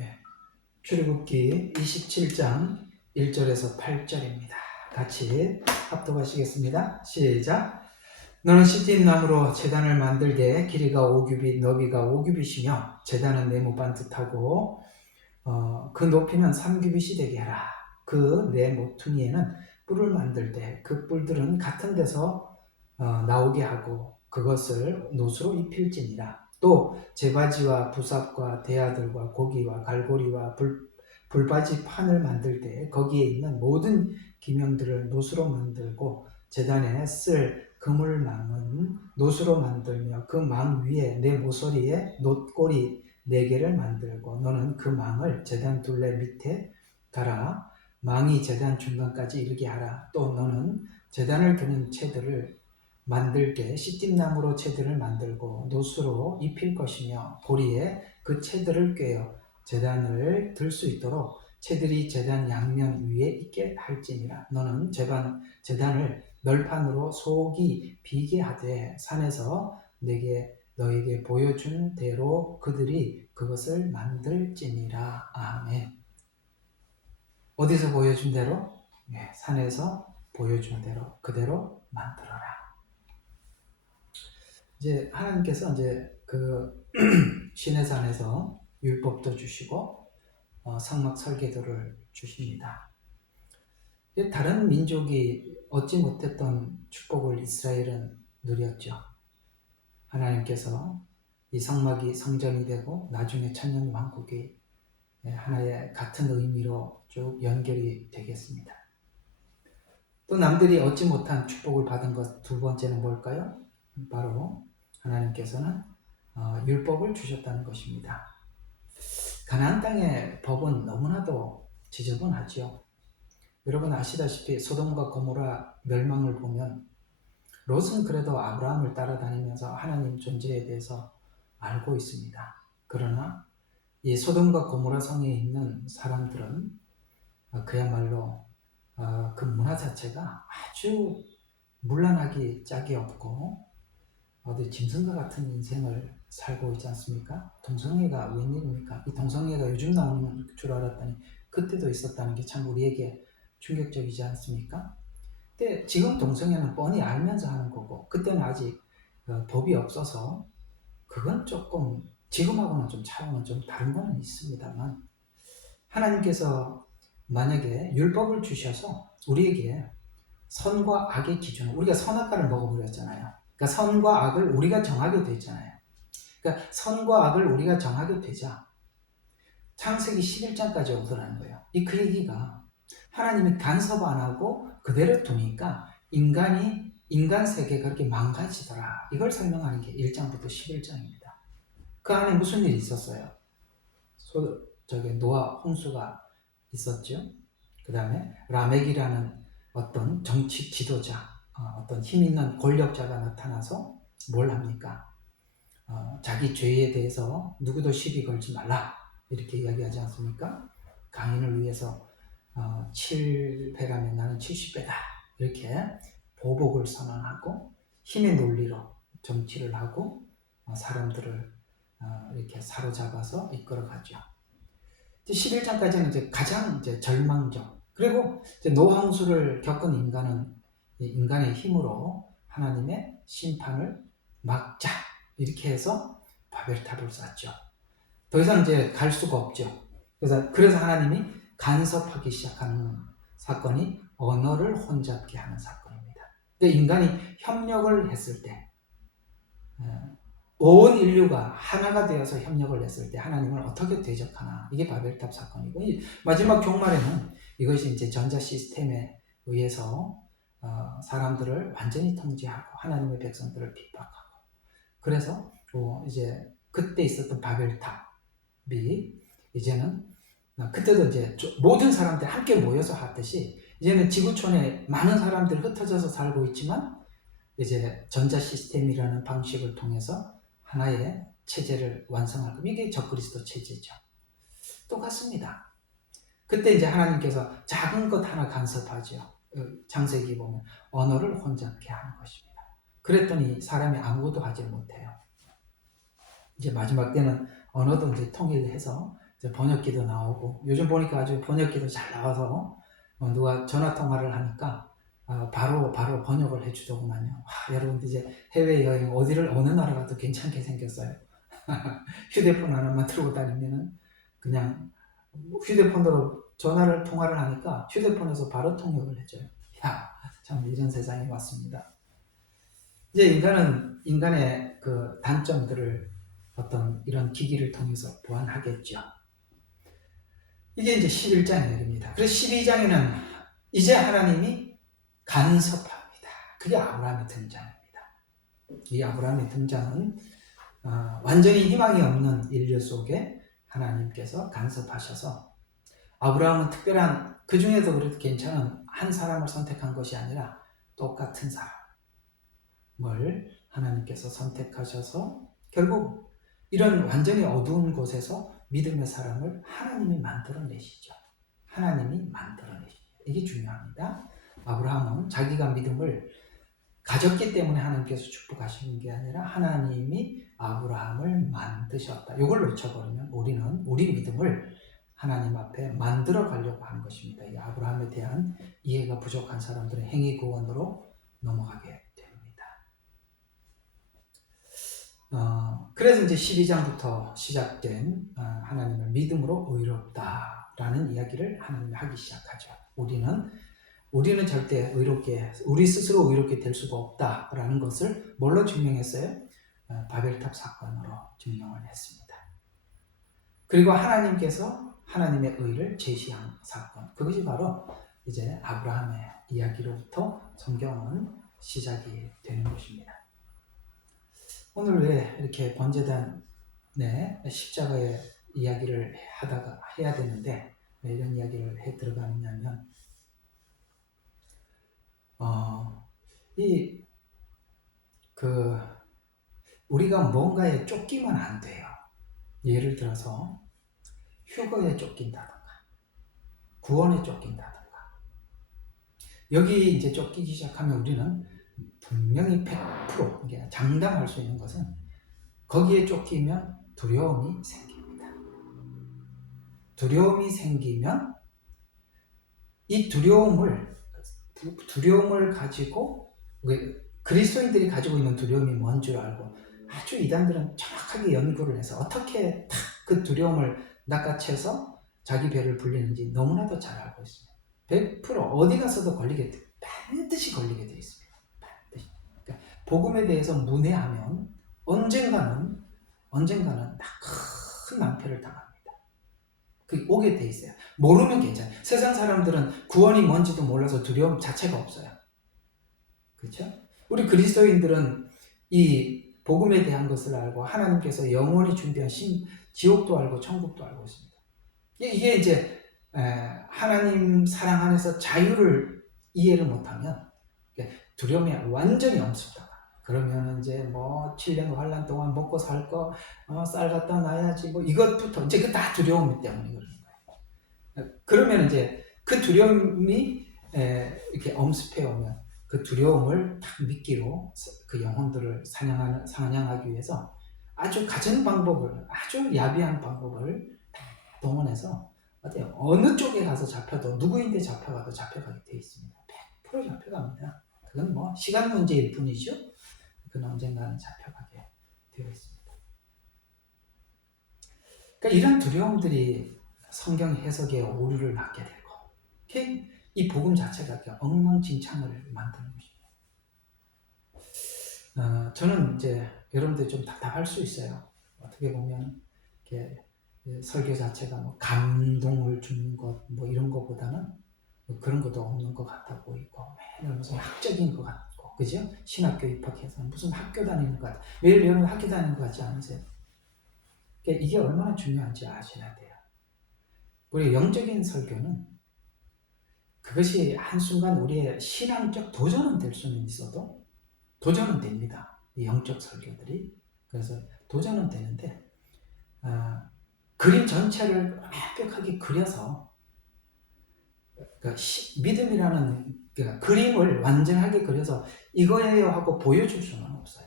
예, 출애굽기 27장 1절에서 8절입니다. 같이 합독하시겠습니다. 시작. 너는 시띠임 나무로 제단을 만들되 길이가 5규빗 너비가 5규빗이며 제단은 네모 반듯하고 그 높이는 3규빗이 되게 하라. 그 네 모퉁이에는 뿔을 만들되 그 뿔들은 같은 데서 나오게 하고 그것을 노수로 입힐지니라. 또 제바지와 부삽과 대야들과 고기와 갈고리와 불바지 판을 만들 때 거기에 있는 모든 기명들을 노수로 만들고 제단에 쓸 그물망은 노수로 만들며 그 망 위에 내 모서리에 놋꼬리 4개를 만들고 너는 그 망을 제단 둘레 밑에 달아 망이 제단 중간까지 이르게 하라. 또 너는 제단을 드는 채들을 만들게 시띠나무로 채들을 만들고 노수로 입힐 것이며 보리에 그 채들을 꿰어 제단을 들 수 있도록 채들이 제단 양면 위에 있게 할지니라. 너는 제단을 널판으로 속이 비게 하되 산에서 너에게 보여준 대로 그들이 그것을 만들지니라. 아멘. 어디서 보여준 대로? 네, 산에서 보여준 대로 그대로 만들어라. 이제 하나님께서 이제 그 시내산에서 율법도 주시고 성막 설계도를 주십니다. 다른 민족이 얻지 못했던 축복을 이스라엘은 누렸죠. 하나님께서 이 성막이 성전이 되고 나중에 천년 왕국이 하나의 같은 의미로 쭉 연결이 되겠습니다. 또 남들이 얻지 못한 축복을 받은 것 두 번째는 뭘까요? 바로 하나님께서는 율법을 주셨다는 것입니다. 가나안 땅의 법은 너무나도 지저분하죠. 여러분 아시다시피 소돔과 고모라 멸망을 보면 롯은 그래도 아브라함을 따라다니면서 하나님 존재에 대해서 알고 있습니다. 그러나 이 소돔과 고모라 성에 있는 사람들은 그야말로 그 문화 자체가 아주 문란하기 짝이 없고 어디 짐승과 같은 인생을 살고 있지 않습니까? 동성애가 웬일입니까? 이 동성애가 요즘 나오는 줄 알았더니 그때도 있었다는 게 참 우리에게 충격적이지 않습니까? 근데 지금 동성애는 뻔히 알면서 하는 거고 그때는 아직 법이 없어서 그건 조금 지금하고는 좀 차원은 좀 다른 거는 있습니다만 하나님께서 만약에 율법을 주셔서 우리에게 선과 악의 기준을 우리가 선악과를 먹어버렸잖아요. 그러니까 선과 악을 우리가 정하게 됐잖아요. 그러니까 선과 악을 우리가 정하게 되자 창세기 11장까지 오더라는 거예요. 그 얘기가 하나님이 간섭 안 하고 그대로 두니까 인간 세계가 그렇게 망가지더라. 이걸 설명하는 게 1장부터 11장입니다. 그 안에 무슨 일이 있었어요? 노아 홍수가 있었죠. 그 다음에 라멕이라는 어떤 정치 지도자, 어떤 힘 있는 권력자가 나타나서 뭘 합니까? 자기 죄에 대해서 누구도 시비 걸지 말라 이렇게 이야기하지 않습니까? 강인을 위해서 7배라면 나는 70배다 이렇게 보복을 선언하고 힘의 논리로 정치를 하고 사람들을 이렇게 사로잡아서 이끌어가죠. 11장까지는 이제 가장 절망적 그리고 노홍수를 겪은 인간은 인간의 힘으로 하나님의 심판을 막자 이렇게 해서 바벨탑을 쌓죠. 더 이상 이제 갈 수가 없죠. 그래서 하나님이 간섭하기 시작하는 사건이 언어를 혼잡게 하는 사건입니다. 근데 인간이 협력을 했을 때, 온 인류가 하나가 되어서 협력을 했을 때 하나님을 어떻게 대적하나 이게 바벨탑 사건이고 마지막 종말에는 이것이 이제 전자 시스템에 의해서 사람들을 완전히 통제하고 하나님의 백성들을 핍박하고 그래서 이제 그때 있었던 바벨탑이 이제는 그때도 이제 모든 사람들이 함께 모여서 하듯이 이제는 지구촌에 많은 사람들이 흩어져서 살고 있지만 이제 전자 시스템이라는 방식을 통해서 하나의 체제를 완성할 겁니다. 이게 적그리스도 체제죠. 똑같습니다. 그때 이제 하나님께서 작은 것 하나 간섭하죠. 창세기 보면 언어를 혼잡게 하는 것입니다. 그랬더니 사람이 아무것도 하지 못해요. 이제 마지막 때는 언어도 이제 통일해서 번역기도 나오고, 요즘 보니까 아주 번역기도 잘 나와서 누가 전화 통화를 하니까 바로 번역을 해주더구만요. 여러분들 이제 해외여행 어느 나라 가도 괜찮게 생겼어요. 휴대폰 하나만 들고 다니면은 그냥 휴대폰으로 통화를 하니까 휴대폰에서 바로 통역을 해줘요. 참 이런 세상이 왔습니다. 이제 인간의 그 단점들을 어떤 이런 기기를 통해서 보완하겠죠. 이게 이제 11장 이야기입니다. 그래서 12장에는 이제 하나님이 간섭합니다. 그게 아브라함의 등장입니다. 이 아브라함의 등장은 완전히 희망이 없는 인류 속에 하나님께서 간섭하셔서, 아브라함은 특별한, 그 중에도 그래도 괜찮은 한 사람을 선택한 것이 아니라 똑같은 사람을 하나님께서 선택하셔서 결국 이런 완전히 어두운 곳에서 믿음의 사람을 하나님이 만들어내시죠. 하나님이 만들어내시죠. 이게 중요합니다. 아브라함은 자기가 믿음을 가졌기 때문에 하나님께서 축복하시는 게 아니라 하나님이 아브라함을 만드셨다. 이걸 놓쳐버리면 우리는 우리 믿음을 하나님 앞에 만들어 가려고 하는 것입니다. 이 아브라함에 대한 이해가 부족한 사람들은 행위 구원으로 넘어가게 됩니다. 그래서 이제 12장부터 시작된 하나님을 믿음으로 의롭다라는 이야기를 하나님이 하기 시작하죠. 우리는 절대 우리 스스로 의롭게 될 수가 없다라는 것을 뭘로 증명했어요? 바벨탑 사건으로 증명을 했습니다. 그리고 하나님께서 하나님의 의를 제시한 사건, 그것이 바로 이제 아브라함의 이야기로부터 성경은 시작이 되는 것입니다. 오늘 왜 이렇게 번제단 십자가의 이야기를 해야 되는데 왜 이런 이야기를 해 들어가느냐면, 우리가 뭔가에 쫓기면 안 돼요. 예를 들어서 휴거에 쫓긴다던가 구원에 쫓긴다던가, 여기 이제 쫓기기 시작하면 우리는 분명히 100% 장담할 수 있는 것은 거기에 쫓기면 두려움이 생깁니다. 두려움이 생기면 이 두려움을 가지고, 그리스도인들이 가지고 있는 두려움이 뭔 줄 알고 아주 이단들은 정확하게 연구를 해서 어떻게 그 두려움을 낚아채서 자기 배를 불리는지 너무나도 잘 알고 있습니다. 100% 어디 가서도 반드시 걸리게 되어 있습니다. 반드시. 그러니까 복음에 대해서 문외하면 언젠가는 큰 낭패를 당합니다. 그게 오게 돼 있어요. 모르면 괜찮아요. 세상 사람들은 구원이 뭔지도 몰라서 두려움 자체가 없어요. 그렇죠? 우리 그리스도인들은 이 복음에 대한 것을 알고 하나님께서 영원히 준비한 지옥도 알고 천국도 알고 있습니다. 이게 이제 하나님 사랑 안에서 자유를 이해를 못하면 두려움이 완전히 엄습하다. 그러면 이제 7년 환란 동안 먹고 살 거, 쌀 갖다 놔야지, 이것부터 이제 다 두려움 때문에 그러는 거예요. 그러면 이제 그 두려움이 이렇게 엄습해 오면 그 두려움을 딱 미끼로 그 영혼들을 사냥하기 위해서 아주 갖은 방법을, 아주 야비한 방법을 다 동원해서 어느 쪽에 가서 잡혀도, 누구인데 잡혀가도 잡혀가게 돼 있습니다. 100% 잡혀갑니다. 그건 시간 문제일 뿐이죠. 그건 언젠가는 잡혀가게 되어 있습니다. 그러니까 이런 두려움들이 성경 해석에 오류를 낳게 되고, 이 복음 자체가 엉망진창을 만드는 것입니다. 저는 이제 여러분들 좀 답답할 수 있어요. 어떻게 보면 이렇게 설교 자체가 감동을 주는 것 이런 것보다는 그런 것도 없는 것 같아 보이고, 맨날 무슨 학적인 것 같고, 그죠? 신학교 입학해서 무슨 학교 다니는 것 같아. 매일 여러분 학교 다니는 것 같지 않으세요? 그러니까 이게 얼마나 중요한지 아셔야 돼요. 우리 영적인 설교는 그것이 한순간 우리의 신앙적 도전은 될 수는 있어도, 도전은 됩니다. 이 영적 설교들이. 그래서 도전은 되는데, 그림 전체를 완벽하게 그려서, 믿음이라는 그림을 완전하게 그려서 이거예요 하고 보여줄 수는 없어요.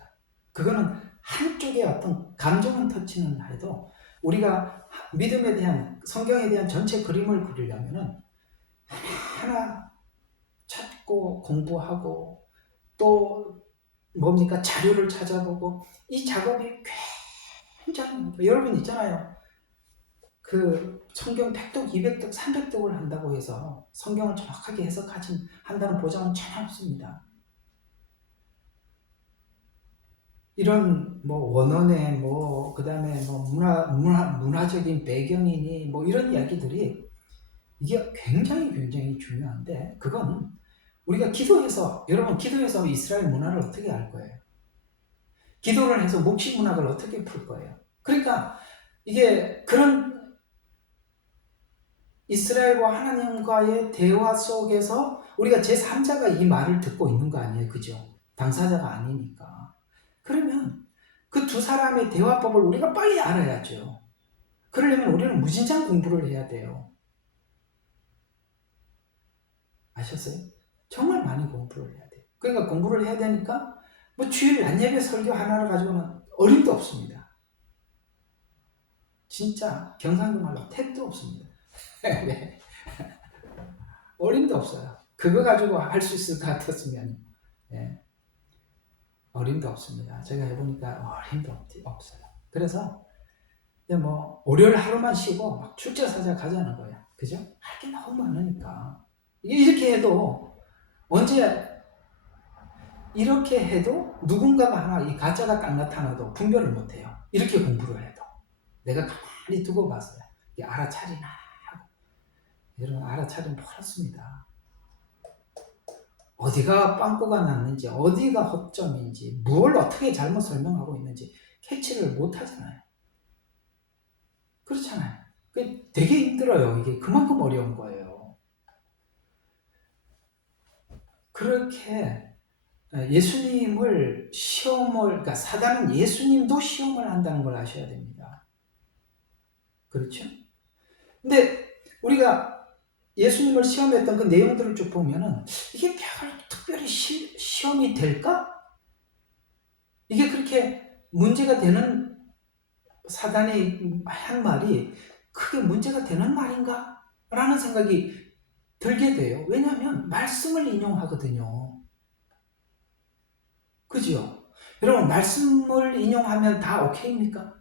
그거는 한쪽에 어떤 감정은 터치는 해도 우리가 믿음에 대한, 성경에 대한 전체 그림을 그리려면은 하나 찾고 공부하고 또 뭡니까? 자료를 찾아보고 이 작업이 굉장히, 여러분 있잖아요. 그 성경 100독, 200독, 300독을 한다고 해서 성경을 정확하게 해석하지 한다는 보장은 전혀 없습니다. 이런 뭐 원어의 뭐 그다음에 뭐 문화적인 배경이니 뭐 이런 이야기들이 이게 굉장히 중요한데, 그건 우리가 기도해서, 여러분 기도해서 이스라엘 문화를 어떻게 알 거예요? 기도를 해서 묵시 문학을 어떻게 풀 거예요? 그러니까 이게 그런 이스라엘과 하나님과의 대화 속에서 우리가 제3자가 이 말을 듣고 있는 거 아니에요? 그죠? 당사자가 아니니까. 그러면 그 두 사람의 대화법을 우리가 빨리 알아야죠. 그러려면 우리는 무진장 공부를 해야 돼요. 아셨어요? 정말 많이 공부를 해야 돼요. 그러니까 공부를 해야 되니까 뭐 주일 낮예배 설교 하나를 가지고는 어림도 없습니다. 진짜 경상도 말로 택도 없습니다. 네. 어림도 없어요. 그거 가지고 할 수 있을 것 같았으면, 네. 어림도 없습니다. 제가 해보니까 어림도 없어요. 그래서 뭐 월요일 하루만 쉬고 막 출제사자 가자는 거예요. 그죠? 할 게 너무 많으니까. 이렇게 해도 언제, 이렇게 해도 누군가가 하나 이 가짜가 딱 나타나도 분별을 못해요. 이렇게 공부를 해도. 내가 가만히 두고 봤어요. 알아차리나 하고. 여러분 알아차리면 멀었습니다. 어디가 빵꾸가 났는지, 어디가 허점인지, 뭘 어떻게 잘못 설명하고 있는지 캐치를 못 하잖아요. 그렇잖아요. 되게 힘들어요. 이게 그만큼 어려운 거예요. 그렇게 예수님을 그러니까 사단은 예수님도 시험을 한다는 걸 아셔야 됩니다. 그렇죠? 근데 우리가 예수님을 시험했던 그 내용들을 쭉 보면은 이게 특별히 시험이 될까? 이게 그렇게 문제가 되는, 사단이 한 말이 크게 문제가 되는 말인가? 라는 생각이 들게 돼요. 왜냐하면 말씀을 인용하거든요. 그죠? 여러분 말씀을 인용하면 다 오케이입니까?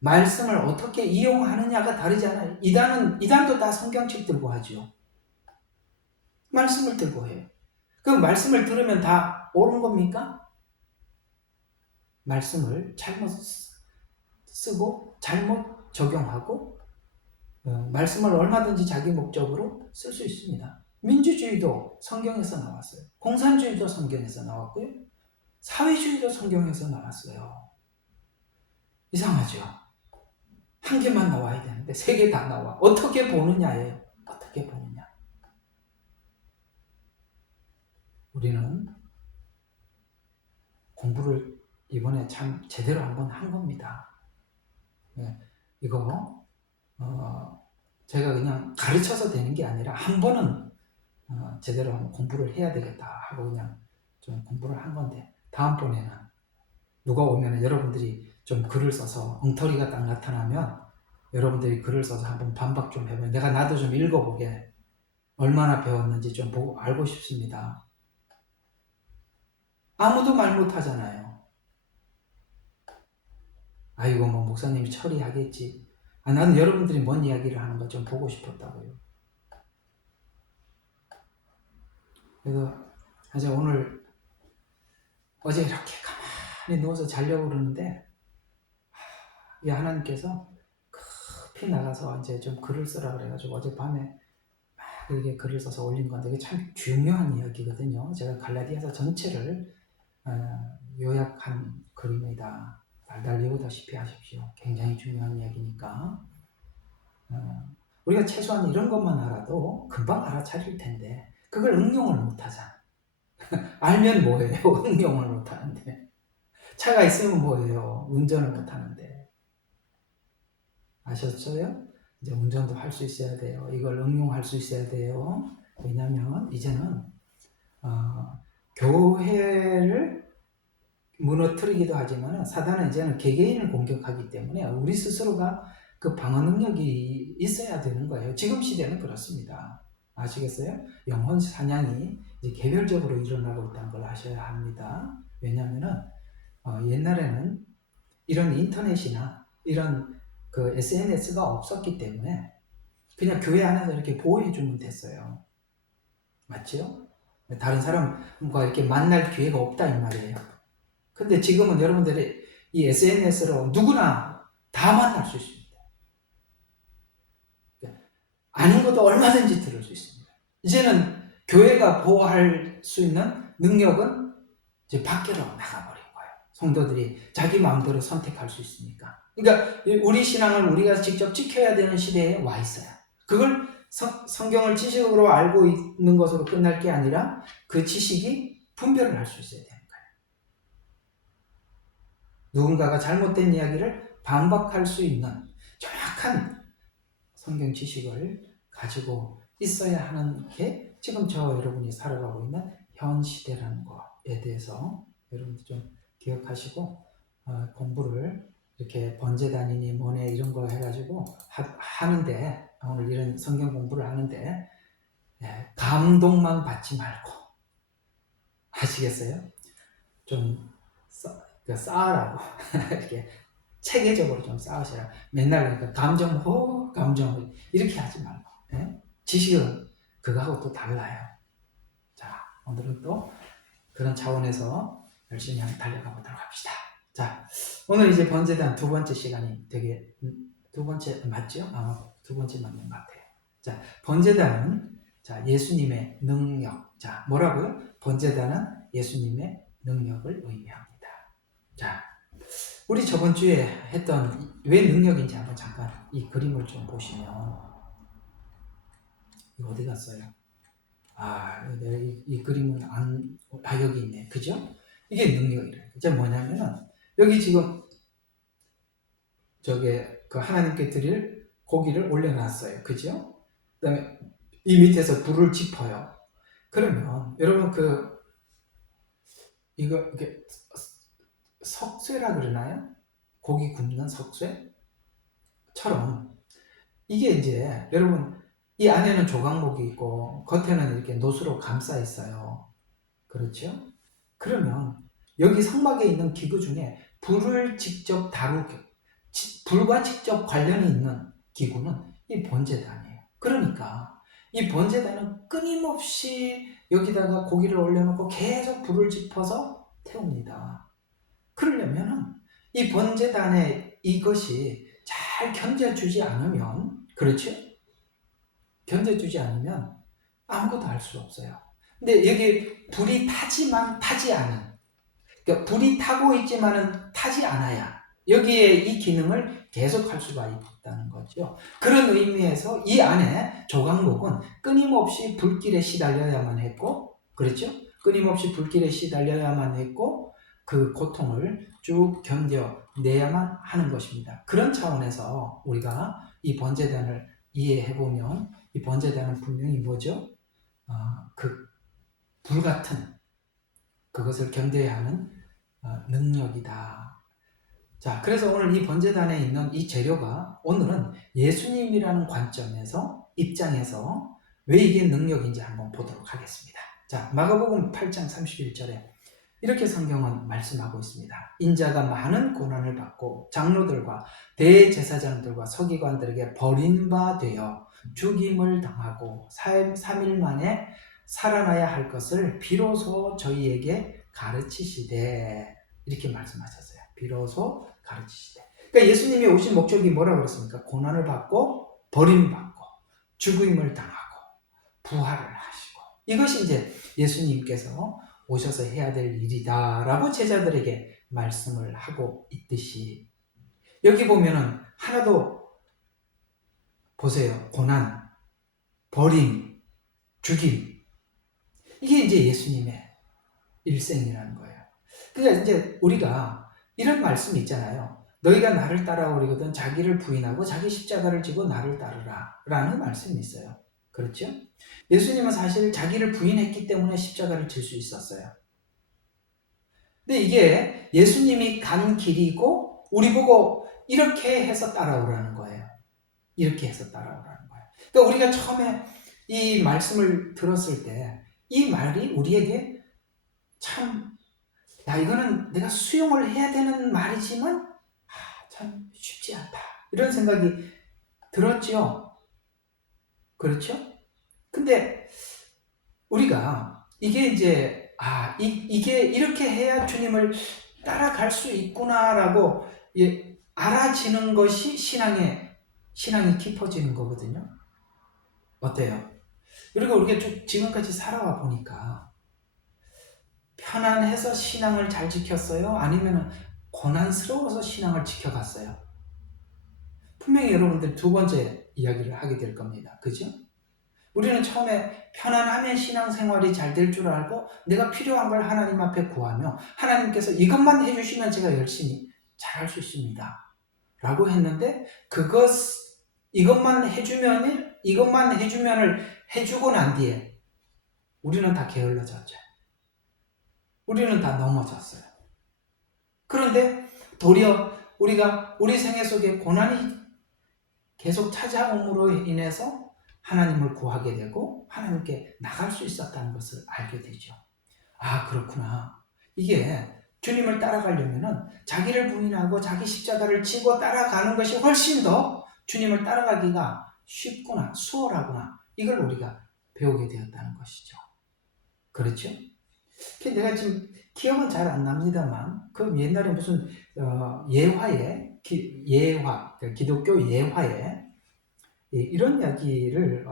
말씀을 어떻게 이용하느냐가 다르잖아요. 이단도 다 성경책 들고 하죠. 말씀을 들고 해요. 그 말씀을 들으면 다 옳은 겁니까? 말씀을 잘못 쓰고 잘못 적용하고 말씀을 얼마든지 자기 목적으로 쓸 수 있습니다. 민주주의도 성경에서 나왔어요. 공산주의도 성경에서 나왔고요. 사회주의도 성경에서 나왔어요. 이상하죠? 한 개만 나와야 되는데 세 개 다 나와. 어떻게 보느냐예요. 어떻게 보느냐. 우리는 공부를 이번에 참 제대로 한번 한 겁니다. 네, 이거 제가 그냥 가르쳐서 되는 게 아니라 한 번은 제대로 한번 공부를 해야 되겠다 하고 그냥 좀 공부를 한 건데, 다음번에는 누가 오면 여러분들이 좀 글을 써서 엉터리가 딱 나타나면 여러분들이 글을 써서 한번 반박 좀 해보면 나도 좀 읽어보게, 얼마나 배웠는지 좀 보고 알고 싶습니다. 아무도 말 못하잖아요. 아이고 뭐 목사님이 처리하겠지. 나는 여러분들이 뭔 이야기를 하는 거 좀 보고 싶었다고요. 그래서 사실 어제 이렇게 가만히 누워서 자려고 그러는데 하나님께서 급히 나가서 이제 좀 글을 쓰라 그래가지고 어젯밤에 막 이렇게 글을 써서 올린 건데 이게 참 중요한 이야기거든요. 제가 갈라디아서 전체를 요약한 글입니다. 달달 외우다시피 하십시오. 굉장히 중요한 이야기니까 우리가 최소한 이런 것만 알아도 금방 알아차릴 텐데 그걸 응용을 못하잖아. 알면 뭐예요? 응용을 못하는데. 차가 있으면 뭐예요? 운전을 못하는데. 아셨어요? 이제 운전도 할 수 있어야 돼요. 이걸 응용할 수 있어야 돼요. 왜냐하면 이제는 교회를 무너뜨리기도 하지만 사단은 이제는 개개인을 공격하기 때문에 우리 스스로가 그 방어 능력이 있어야 되는 거예요. 지금 시대는 그렇습니다. 아시겠어요? 영혼 사냥이 이제 개별적으로 일어나고 있다는 걸 아셔야 합니다. 왜냐하면은 옛날에는 이런 인터넷이나 이런 그 SNS가 없었기 때문에 그냥 교회 안에서 이렇게 보호해 주면 됐어요. 맞죠? 다른 사람과 이렇게 만날 기회가 없다 이 말이에요. 근데 지금은 여러분들이 이 SNS로 누구나 다 만날 수 있습니다. 아닌 것도 얼마든지 들을 수 있습니다. 이제는 교회가 보호할 수 있는 능력은 이제 밖으로 나가버린 거예요. 성도들이 자기 마음대로 선택할 수 있으니까. 그러니까 우리 신앙을 우리가 직접 지켜야 되는 시대에 와 있어요. 그걸 성경을 지식으로 알고 있는 것으로 끝날 게 아니라 그 지식이 분별을 할 수 있어야 되는 거예요. 누군가가 잘못된 이야기를 반박할 수 있는 정확한 성경 지식을 가지고 있어야 하는 게 지금 여러분이 살아가고 있는 현 시대라는 것에 대해서 여러분들 좀 기억하시고 공부를 이렇게 번제단이니 뭐네 이런 거 해가지고 하는데 오늘 이런 성경 공부를 하는데 감동만 받지 말고 아시겠어요? 좀 쌓으라고 이렇게 체계적으로 좀 쌓으셔야 맨날 그러니까 감정 이렇게 하지 말고 지식은 그거하고 또 달라요. 자, 오늘은 또 그런 차원에서 열심히 한번 달려가 보도록 합시다. 자, 오늘 이제 번제단 두 번째 시간이 되게 두 번째 맞죠? 아마 두 번째 맞는 것 같아요. 자, 번제단은 자 예수님의 능력. 자, 뭐라고요? 번제단은 예수님의 능력을 의미합니다. 자, 우리 저번 주에 했던 왜 능력인지 한번 잠깐 이 그림을 좀 보시면 이거 어디 갔어요? 내가 이 그림은 여기 있네. 그죠? 이게 능력이래요. 이제 뭐냐면은 여기 지금 그 하나님께 드릴 고기를 올려놨어요. 그죠? 그 다음에 이 밑에서 불을 지퍼요. 그러면 여러분 이게 석쇠라 그러나요? 고기 굽는 석쇠처럼 이게 이제 여러분 이 안에는 조각목이 있고 겉에는 이렇게 노수로 감싸 있어요. 그렇죠? 그러면 여기 성막에 있는 기구 중에 불을 직접 불과 직접 관련이 있는 기구는 이 번제단이에요. 그러니까 이 번제단은 끊임없이 여기다가 고기를 올려놓고 계속 불을 지펴서 태웁니다. 그러려면 이 번제단에 이것이 잘 견뎌주지 않으면 그렇죠? 견뎌주지 않으면 아무것도 할 수 없어요. 근데 여기 불이 타지만 타지 않은 그러니까 불이 타고 있지만은 타지 않아야 여기에 이 기능을 계속할 수가 있다는 거죠. 그런 의미에서 이 안에 조각목은 끊임없이 불길에 시달려야만 했고 그렇죠? 끊임없이 불길에 시달려야만 했고 그 고통을 쭉 견뎌내야만 하는 것입니다. 그런 차원에서 우리가 이 번제단을 이해해보면 이 번제단은 분명히 뭐죠? 그 불같은 그것을 견뎌야 하는 능력이다. 자, 그래서 오늘 이 번제단에 있는 이 재료가 오늘은 예수님이라는 입장에서 왜 이게 능력인지 한번 보도록 하겠습니다. 자, 마가복음 8장 31절에 이렇게 성경은 말씀하고 있습니다. 인자가 많은 고난을 받고 장로들과 대제사장들과 서기관들에게 버림받아 죽임을 당하고 3일 만에 살아나야 할 것을 비로소 저희에게 가르치시되 이렇게 말씀하셨어요. 비로소 가르치시되. 그러니까 예수님이 오신 목적이 뭐라고 그랬습니까? 고난을 받고 버림받고 죽임을 당하고 부활을 하시고 이것이 이제 예수님께서 오셔서 해야 될 일이다라고 제자들에게 말씀을 하고 있듯이 여기 보면은 하나도 보세요. 고난, 버림, 죽임 이게 이제 예수님의 일생이라는 거예요. 그러니까 이제 우리가 이런 말씀이 있잖아요. 너희가 나를 따라오려거든 자기를 부인하고 자기 십자가를 지고 나를 따르라 라는 말씀이 있어요. 그렇죠? 예수님은 사실 자기를 부인했기 때문에 십자가를 질 수 있었어요. 근데 이게 예수님이 간 길이고 우리 보고 이렇게 해서 따라오라는 거예요. 이렇게 해서 따라오라는 거예요. 그러니까 우리가 처음에 이 말씀을 들었을 때 이 말이 우리에게 참, 야, 이거는 내가 수용을 해야 되는 말이지만 참 쉽지 않다. 이런 생각이 들었죠. 그렇죠? 근데 우리가 이게 이제 이게 이렇게 해야 주님을 따라갈 수 있구나라고 알아지는 것이 신앙이 깊어지는 거거든요. 어때요? 그리고 우리가 쭉 지금까지 살아와 보니까 편안해서 신앙을 잘 지켰어요? 아니면 고난스러워서 신앙을 지켜갔어요? 분명히 여러분들 두 번째 이야기를 하게 될 겁니다. 그죠? 우리는 처음에 편안하면 신앙생활이 잘 될 줄 알고 내가 필요한 걸 하나님 앞에 구하며 하나님께서 이것만 해주시면 제가 열심히 잘할 수 있습니다. 라고 했는데 이것만 해주면을 해주고 난 뒤에 우리는 다 게을러졌죠. 우리는 다 넘어졌어요. 그런데 도리어 우리가 우리 생애 속에 고난이 계속 찾아옴으로 인해서 하나님을 구하게 되고 하나님께 나갈 수 있었다는 것을 알게 되죠. 그렇구나. 이게 주님을 따라가려면 자기를 부인하고 자기 십자가를 지고 따라가는 것이 훨씬 더 주님을 따라가기가 쉽구나, 수월하구나. 이걸 우리가 배우게 되었다는 것이죠. 그렇죠? 내가 지금 기억은 잘 안 납니다만 그 옛날에 무슨 기독교 예화에 이런 이야기를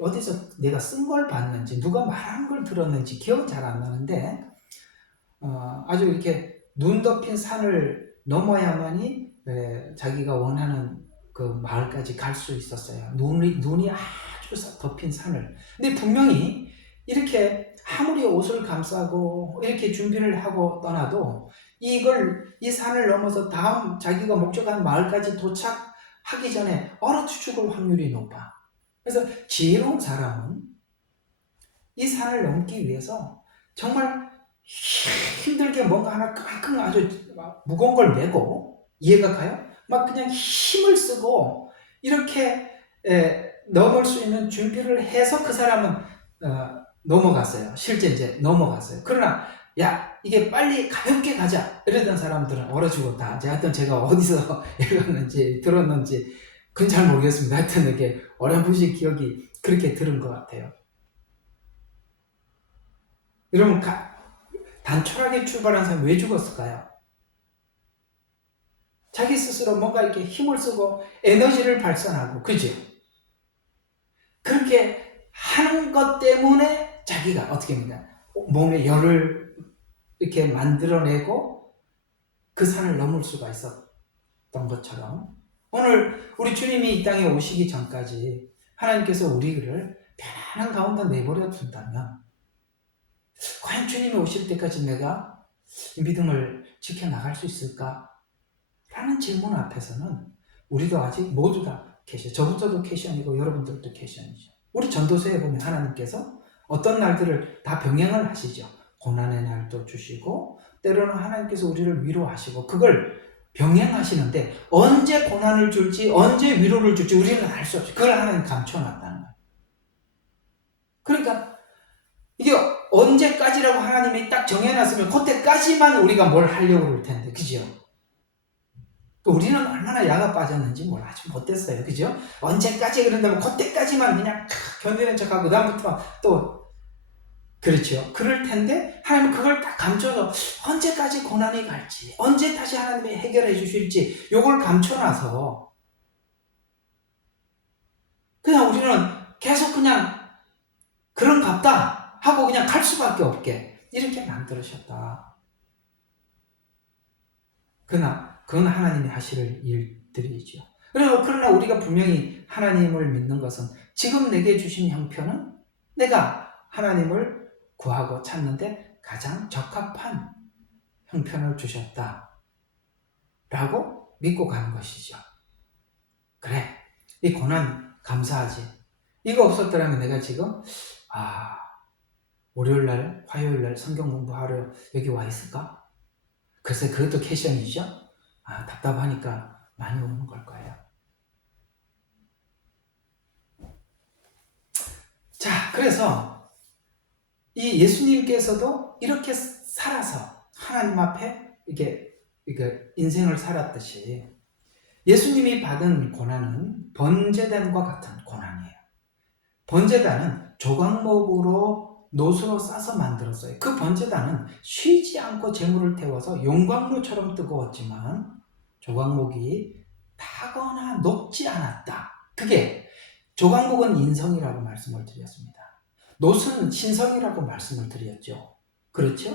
어디서 내가 쓴 걸 봤는지 누가 말한 걸 들었는지 기억은 잘 안 나는데 아주 이렇게 눈 덮인 산을 넘어야만이 자기가 원하는 그 마을까지 갈 수 있었어요. 눈이 아주 덮인 산을. 근데 분명히 이렇게 아무리 옷을 감싸고 이렇게 준비를 하고 떠나도 이 산을 넘어서 다음 자기가 목적한 마을까지 도착하기 전에 얼어 죽을 확률이 높아. 그래서 지혜로운 사람은 이 산을 넘기 위해서 정말 힘들게 뭔가 하나 끙끙 아주 무거운 걸 메고, 이해가 가요? 막 그냥 힘을 쓰고 이렇게 넘을 수 있는 준비를 해서 그 사람은 넘어갔어요. 실제 이제 넘어갔어요. 그러나 이게 빨리 가볍게 가자 이러던 사람들은 얼어 죽었다. 하여튼 제가 어디서 읽었는지 들었는지 그건 잘 모르겠습니다. 하여튼 이렇게 어렴풋이 기억이 그렇게 들은 것 같아요. 여러분 단촐하게 출발한 사람이 왜 죽었을까요? 자기 스스로 뭔가 이렇게 힘을 쓰고 에너지를 발산하고, 그죠? 그렇게 하는 것 때문에 자기가 어떻게 합니까? 몸에 열을 이렇게 만들어내고 그 산을 넘을 수가 있었던 것처럼 오늘 우리 주님이 이 땅에 오시기 전까지 하나님께서 우리를 편안한 가운데 내버려 둔다면 과연 주님이 오실 때까지 내가 믿음을 지켜나갈 수 있을까? 라는 질문 앞에서는 우리도 아직 모두 다 캐션, 저부터도 캐션이고 여러분들도 캐션이죠. 우리 전도서에 보면 하나님께서 어떤 날들을 다 병행을 하시죠. 고난의 날도 주시고 때로는 하나님께서 우리를 위로하시고 그걸 병행하시는데 언제 고난을 줄지 언제 위로를 줄지 우리는 알 수 없죠. 그걸 하나님 감춰놨다는 거예요. 그러니까 이게 언제까지라고 하나님이 딱 정해놨으면 그때까지만 우리가 뭘 하려고 그럴 텐데, 그죠? 우리는 얼마나 야가 빠졌는지 아주 못됐어요. 그죠? 언제까지 그런다면 그때까지만 그냥 견디는 척하고 그다음부터 또 그렇죠. 그럴 텐데 하나님은 그걸 딱 감춰서 언제까지 고난이 갈지 언제 다시 하나님이 해결해 주실지 요걸 감춰놔서 그냥 우리는 계속 그냥 그런갑다 하고 그냥 갈 수밖에 없게 이렇게 만들으셨다. 그건 하나님이 하실 일들이죠. 그러나 우리가 분명히 하나님을 믿는 것은 지금 내게 주신 형편은 내가 하나님을 구하고 찾는데 가장 적합한 형편을 주셨다 라고 믿고 가는 것이죠. 그래, 이 고난 감사하지. 이거 없었더라면 내가 지금 월요일날, 화요일날 성경 공부하러 여기 와 있을까? 글쎄 그것도 퀘션이죠. 답답하니까 많이 오는 걸 거예요. 자, 그래서 이 예수님께서도 이렇게 살아서 하나님 앞에 이게 인생을 살았듯이 예수님이 받은 고난은 번제단과 같은 고난이에요. 번제단은 조각목으로 노수로 싸서 만들었어요. 그 번제단은 쉬지 않고 재물을 태워서 용광로처럼 뜨거웠지만 조각목이 타거나 녹지 않았다. 그게 조각목은 인성이라고 말씀을 드렸습니다. 노수는 신성이라고 말씀을 드렸죠. 그렇죠?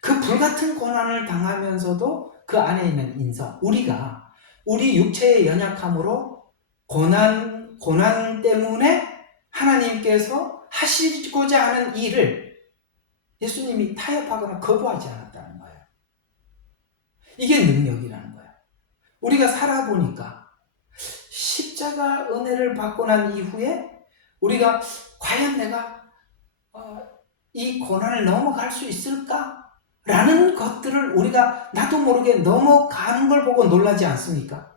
그 불같은 고난을 당하면서도 그 안에 있는 인성, 우리 육체의 연약함으로 고난 때문에 하나님께서 하시고자 하는 일을 예수님이 타협하거나 거부하지 않았다는 거예요. 이게 능력이라는 거예요. 우리가 살아보니까 십자가 은혜를 받고 난 이후에 우리가 과연 내가 이 고난을 넘어갈 수 있을까? 라는 것들을 우리가 나도 모르게 넘어가는 걸 보고 놀라지 않습니까?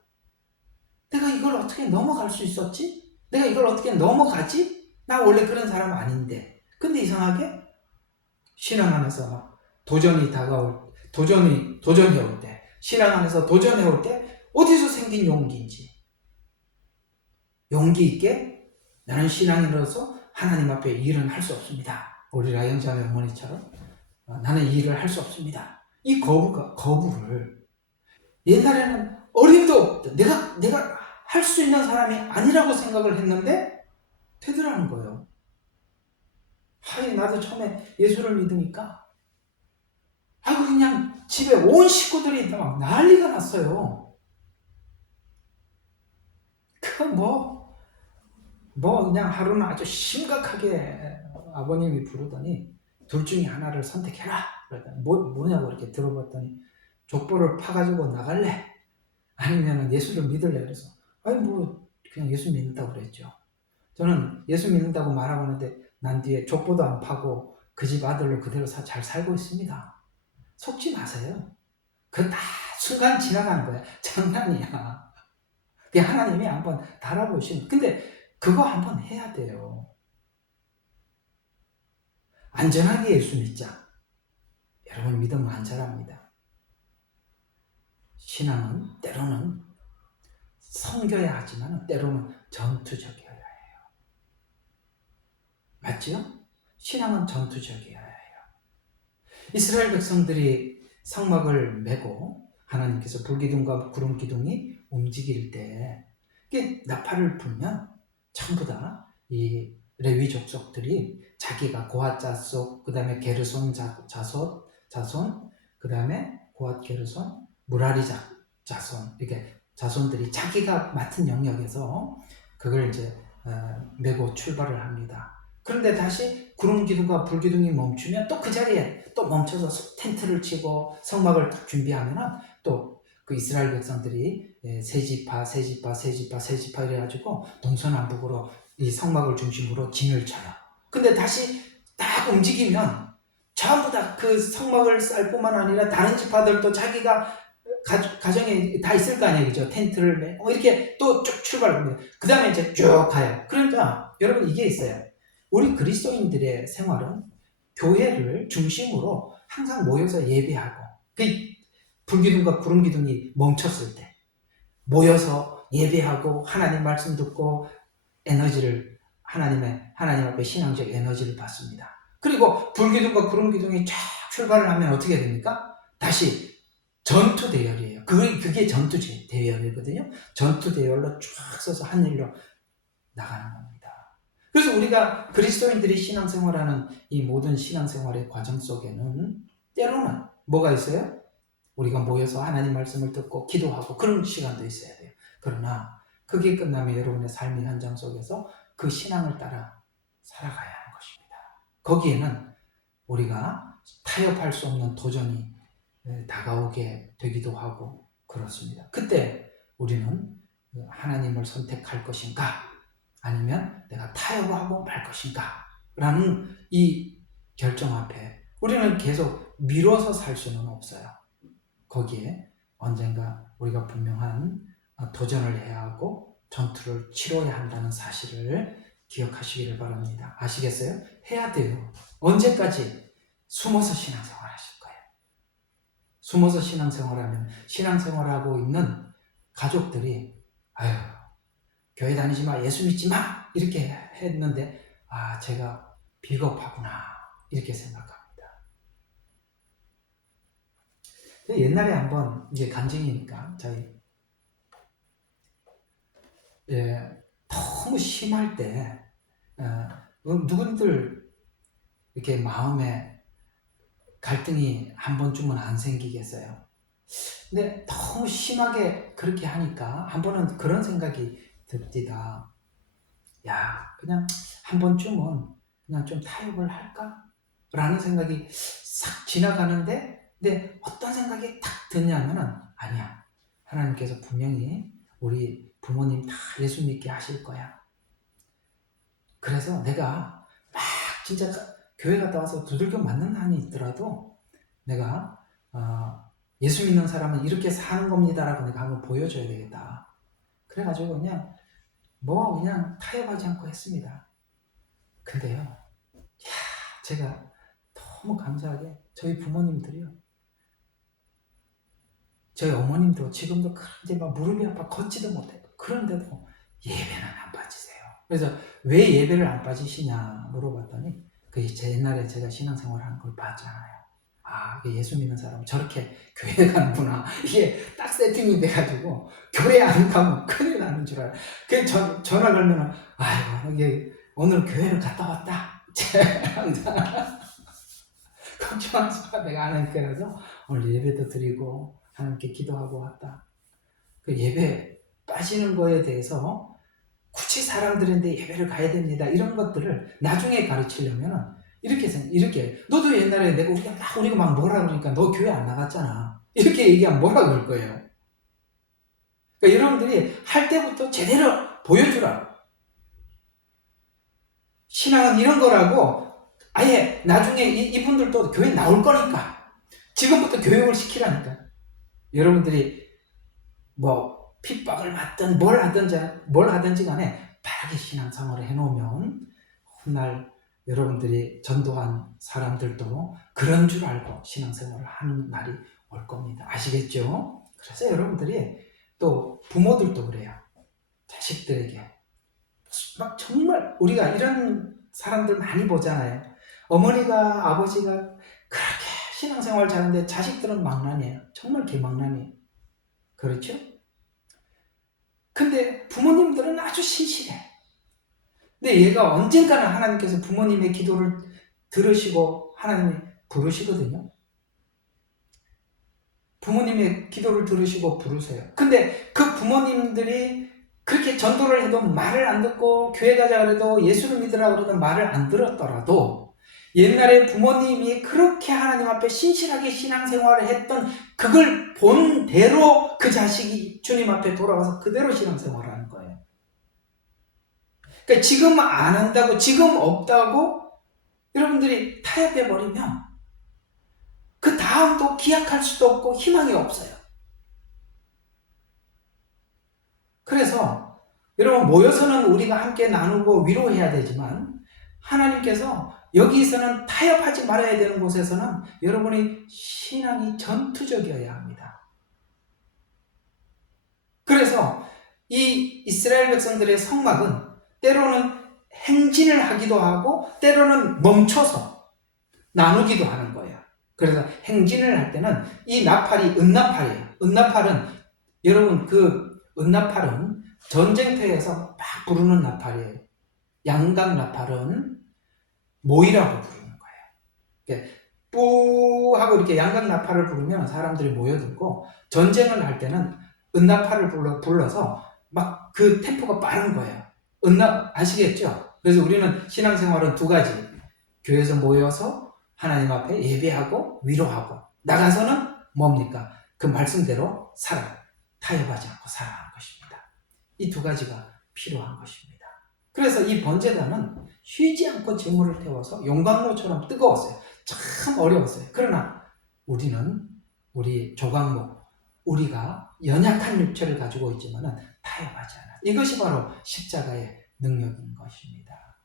내가 이걸 어떻게 넘어갈 수 있었지? 내가 이걸 어떻게 넘어가지? 나 원래 그런 사람 아닌데. 근데 이상하게 신앙 안에서 도전이 올 때, 신앙 안에서 도전해 올 때 어디서 생긴 용기인지. 용기 있게 나는 신앙인으로서 하나님 앞에 일은 할 수 없습니다. 우리 라영자매 어머니처럼 나는 이 일을 할 수 없습니다. 이 거부를 옛날에는 어림도 없다. 내가 할 수 있는 사람이 아니라고 생각을 했는데 되더라는 거예요. 나도 처음에 예수를 믿으니까 그냥 집에 온 식구들이 막 난리가 났어요. 그냥 하루는 아주 심각하게 아버님이 부르더니 둘 중에 하나를 선택해라. 그랬더니 뭐냐고 이렇게 들어봤더니 족보를 파가지고 나갈래? 아니면 예수를 믿을래? 그래서 그냥 예수 믿는다고 그랬죠. 저는 예수 믿는다고 말하고 있는데 난 뒤에 족보도 안 파고 그 집 아들로 그대로 잘 살고 있습니다. 속지 마세요. 그 다 순간 지나가는 거야. 장난이야. 그게 하나님이 한번 달아보시는. 근데 그거 한번 해야 돼요. 안전하게 예수 믿자. 여러분 믿으면 안전합니다. 신앙은 때로는 섬겨야 하지만 때로는 전투적이어야 해요. 맞죠? 신앙은 전투적이어야 해요. 이스라엘 백성들이 성막을 메고 하나님께서 불기둥과 구름기둥이 움직일 때 이게 나팔을 불면 전부 다 이 레위 족속들이 자기가 고핫 자손, 그 다음에 게르손 자손, 그 다음에 고핫 게르손, 무라리 자손, 이렇게 자손들이 자기가 맡은 영역에서 그걸 이제 메고 출발을 합니다. 그런데 다시 구름기둥과 불기둥이 멈추면 또 그 자리에 또 멈춰서 텐트를 치고 성막을 딱 준비하면은 또 그 이스라엘 백성들이 세 지파 이래가지고 동서남북으로 이 성막을 중심으로 진을 쳐요. 근데 다시 딱 움직이면 전부 다 그 성막을 쌀 뿐만 아니라 다른 지파들도 자기가 가정에 다 있을 거 아니에요. 그죠? 텐트를 이렇게 또 쭉 출발합니다. 그 다음에 이제 쭉 가요. 그러니까 여러분 이게 있어요. 우리 그리스도인들의 생활은 교회를 중심으로 항상 모여서 예배하고 그 불기둥과 구름기둥이 멈췄을 때 모여서 예배하고 하나님 말씀 듣고 에너지를 하나님 앞에 신앙적 에너지를 받습니다. 그리고 불기둥과 구름기둥이 쫙 출발을 하면 어떻게 됩니까? 다시 전투 대열이에요. 그게 전투 대열이거든요. 전투 대열로 쫙 서서 한 일로 나가는 겁니다. 그래서 우리가 그리스도인들이 신앙생활하는 이 모든 신앙생활의 과정 속에는 때로는 뭐가 있어요? 우리가 모여서 하나님 말씀을 듣고 기도하고 그런 시간도 있어야 돼요. 그러나 그게 끝나면 여러분의 삶의 현장 속에서 그 신앙을 따라 살아가야 하는 것입니다. 거기에는 우리가 타협할 수 없는 도전이 다가오게 되기도 하고 그렇습니다. 그때 우리는 하나님을 선택할 것인가 아니면 내가 타협하고 말 것인가 라는 이 결정 앞에 우리는 계속 미뤄서 살 수는 없어요. 거기에 언젠가 우리가 분명한 도전을 해야 하고 전투를 치러야 한다는 사실을 기억하시기를 바랍니다. 아시겠어요? 해야 돼요. 언제까지? 숨어서 신앙생활 하실 거예요. 숨어서 신앙생활하면 신앙생활하고 있는 가족들이 아유 교회 다니지 마, 예수 믿지 마 이렇게 했는데 제가 비겁하구나 이렇게 생각합니다. 옛날에 한번 이게 간증이니까 저희 너무 심할 때 누군들 이렇게 마음에 갈등이 한 번쯤은 안 생기겠어요. 근데 너무 심하게 그렇게 하니까 한 번은 그런 생각이 듭니다. 야, 그냥 한 번쯤은 그냥 좀 타협을 할까? 라는 생각이 싹 지나가는데 근데 어떤 생각이 딱 드냐면은 아니야. 하나님께서 분명히 우리 부모님 다 예수 믿게 하실 거야. 그래서 내가 막 진짜 교회 갔다 와서 두들겨 맞는 한이 있더라도 내가 예수 믿는 사람은 이렇게 사는 겁니다라고 내가 한번 보여줘야 되겠다. 그래가지고 그냥 타협하지 않고 했습니다. 근데요, 제가 너무 감사하게 저희 부모님들이요, 저희 어머님도 지금도 이제 막 무릎이 아파 걷지도 못해요. 그런데도 예배는 안 빠지세요. 그래서 왜 예배를 안 빠지시냐 물어봤더니 제 옛날에 제가 신앙생활 하는 걸 봤잖아요. 예수 믿는 사람 저렇게 교회 가는구나. 이게 딱 세팅이 돼가지고 교회 안 가면 큰일 나는 줄 알아요. 전화 걸면 아이고 이게 오늘 교회를 갔다 왔다. 항상 걱정하지 마. 내가 하나님께 가서 오늘 예배도 드리고 하나님께 기도하고 왔다. 그 예배 빠지는 거에 대해서 굳이 사람들인데 예배를 가야 됩니다. 이런 것들을 나중에 가르치려면 이렇게 너도 옛날에 우리가 막 뭐라 그러니까 너 교회 안 나갔잖아. 이렇게 얘기하면 뭐라 그럴 거예요. 그러니까 여러분들이 할 때부터 제대로 보여주라. 신앙은 이런 거라고 아예 나중에 이분들도 교회 나올 거니까 지금부터 교육을 시키라니까. 여러분들이 핍박을 받든 뭘 하든지 간에 바르게 신앙생활을 해놓으면 훗날 여러분들이 전도한 사람들도 그런 줄 알고 신앙생활을 하는 날이 올 겁니다. 아시겠죠? 그래서 여러분들이 또 부모들도 그래요. 자식들에게 막 정말 우리가 이런 사람들 많이 보잖아요. 어머니가 아버지가 그렇게 신앙생활 잘하는데 자식들은 망나니에요. 정말 개망나니에요. 그렇죠? 근데 부모님들은 아주 신실해. 근데 얘가 언젠가는 하나님께서 부모님의 기도를 들으시고 하나님이 부르시거든요. 부모님의 기도를 들으시고 부르세요. 근데 그 부모님들이 그렇게 전도를 해도 말을 안 듣고 교회 가자 그래도 예수를 믿으라고 그래도 말을 안 들었더라도 옛날에 부모님이 그렇게 하나님 앞에 신실하게 신앙생활을 했던 그걸 본 대로 그 자식이 주님 앞에 돌아와서 그대로 신앙생활을 하는 거예요. 그러니까 지금 안 한다고 지금 없다고 여러분들이 타협해버리면 그 다음도 기약할 수도 없고 희망이 없어요. 그래서 여러분 모여서는 우리가 함께 나누고 위로해야 되지만 하나님께서 여기서는 타협하지 말아야 되는 곳에서는 여러분의 신앙이 전투적이어야 합니다. 그래서 이 이스라엘 백성들의 성막은 때로는 행진을 하기도 하고 때로는 멈춰서 나누기도 하는 거예요. 그래서 행진을 할 때는 이 나팔이 은나팔이에요. 은나팔은 여러분 은나팔은 전쟁터에서 막 부르는 나팔이에요. 양각 나팔은 모이라고 부르는 거예요. 뿌 하고 이렇게 양각 나팔을 부르면 사람들이 모여들고 전쟁을 할 때는 은나팔을 불러서 막 그 템포가 빠른 거예요. 아시겠죠? 그래서 우리는 신앙생활은 두 가지. 교회에서 모여서 하나님 앞에 예배하고 위로하고 나가서는 뭡니까? 그 말씀대로 타협하지 않고 살아가는 것입니다. 이 두 가지가 필요한 것입니다. 그래서 이 번제단은 쉬지 않고 재물을 태워서 용광로처럼 뜨거웠어요. 참 어려웠어요. 그러나 우리는 우리 조각목, 우리가 연약한 육체를 가지고 있지만은 타협하지 않아. 이것이 바로 십자가의 능력인 것입니다.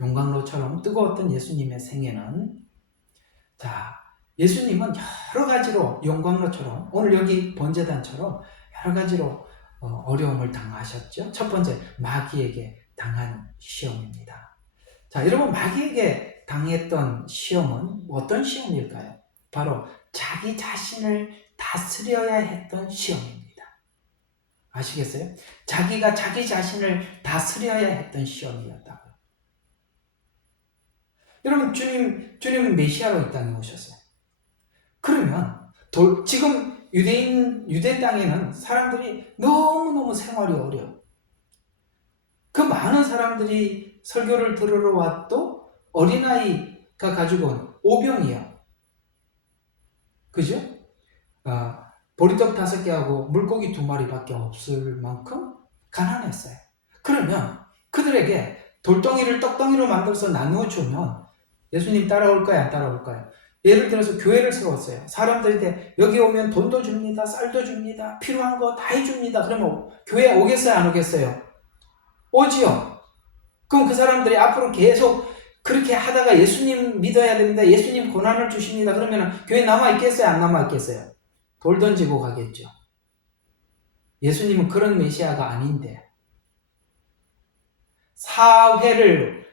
용광로처럼 뜨거웠던 예수님의 생애는, 자, 예수님은 여러 가지로 용광로처럼, 오늘 여기 번제단처럼 여러 가지로 어려움을 당하셨죠. 첫 번째, 마귀에게 당한 시험입니다. 자, 여러분, 마귀에게 당했던 시험은 어떤 시험일까요? 바로 자기 자신을 다스려야 했던 시험입니다. 아시겠어요? 자기가 자기 자신을 다스려야 했던 시험이었다고요. 여러분, 주님은 메시아로 이 땅에 오셨어요. 그러면 지금 유대 땅에는 사람들이 너무너무 생활이 어려워. 그 많은 사람들이 설교를 들으러 와도 어린아이가 가지고 온 오병이요. 그죠? 보리떡 5개하고 물고기 2마리밖에 없을 만큼 가난했어요. 그러면 그들에게 돌덩이를 떡덩이로 만들어서 나누어 주면 예수님 따라올까요? 안 따라올까요? 예를 들어서 교회를 세웠어요. 사람들한테 여기 오면 돈도 줍니다. 쌀도 줍니다. 필요한 거 다 해줍니다. 그러면 교회 오겠어요? 안 오겠어요? 오지요. 그럼 그 사람들이 앞으로 계속 그렇게 하다가 예수님 믿어야 됩니다. 예수님 고난을 주십니다. 그러면 교회 남아있겠어요? 안 남아있겠어요? 돌 던지고 가겠죠. 예수님은 그런 메시아가 아닌데 사회를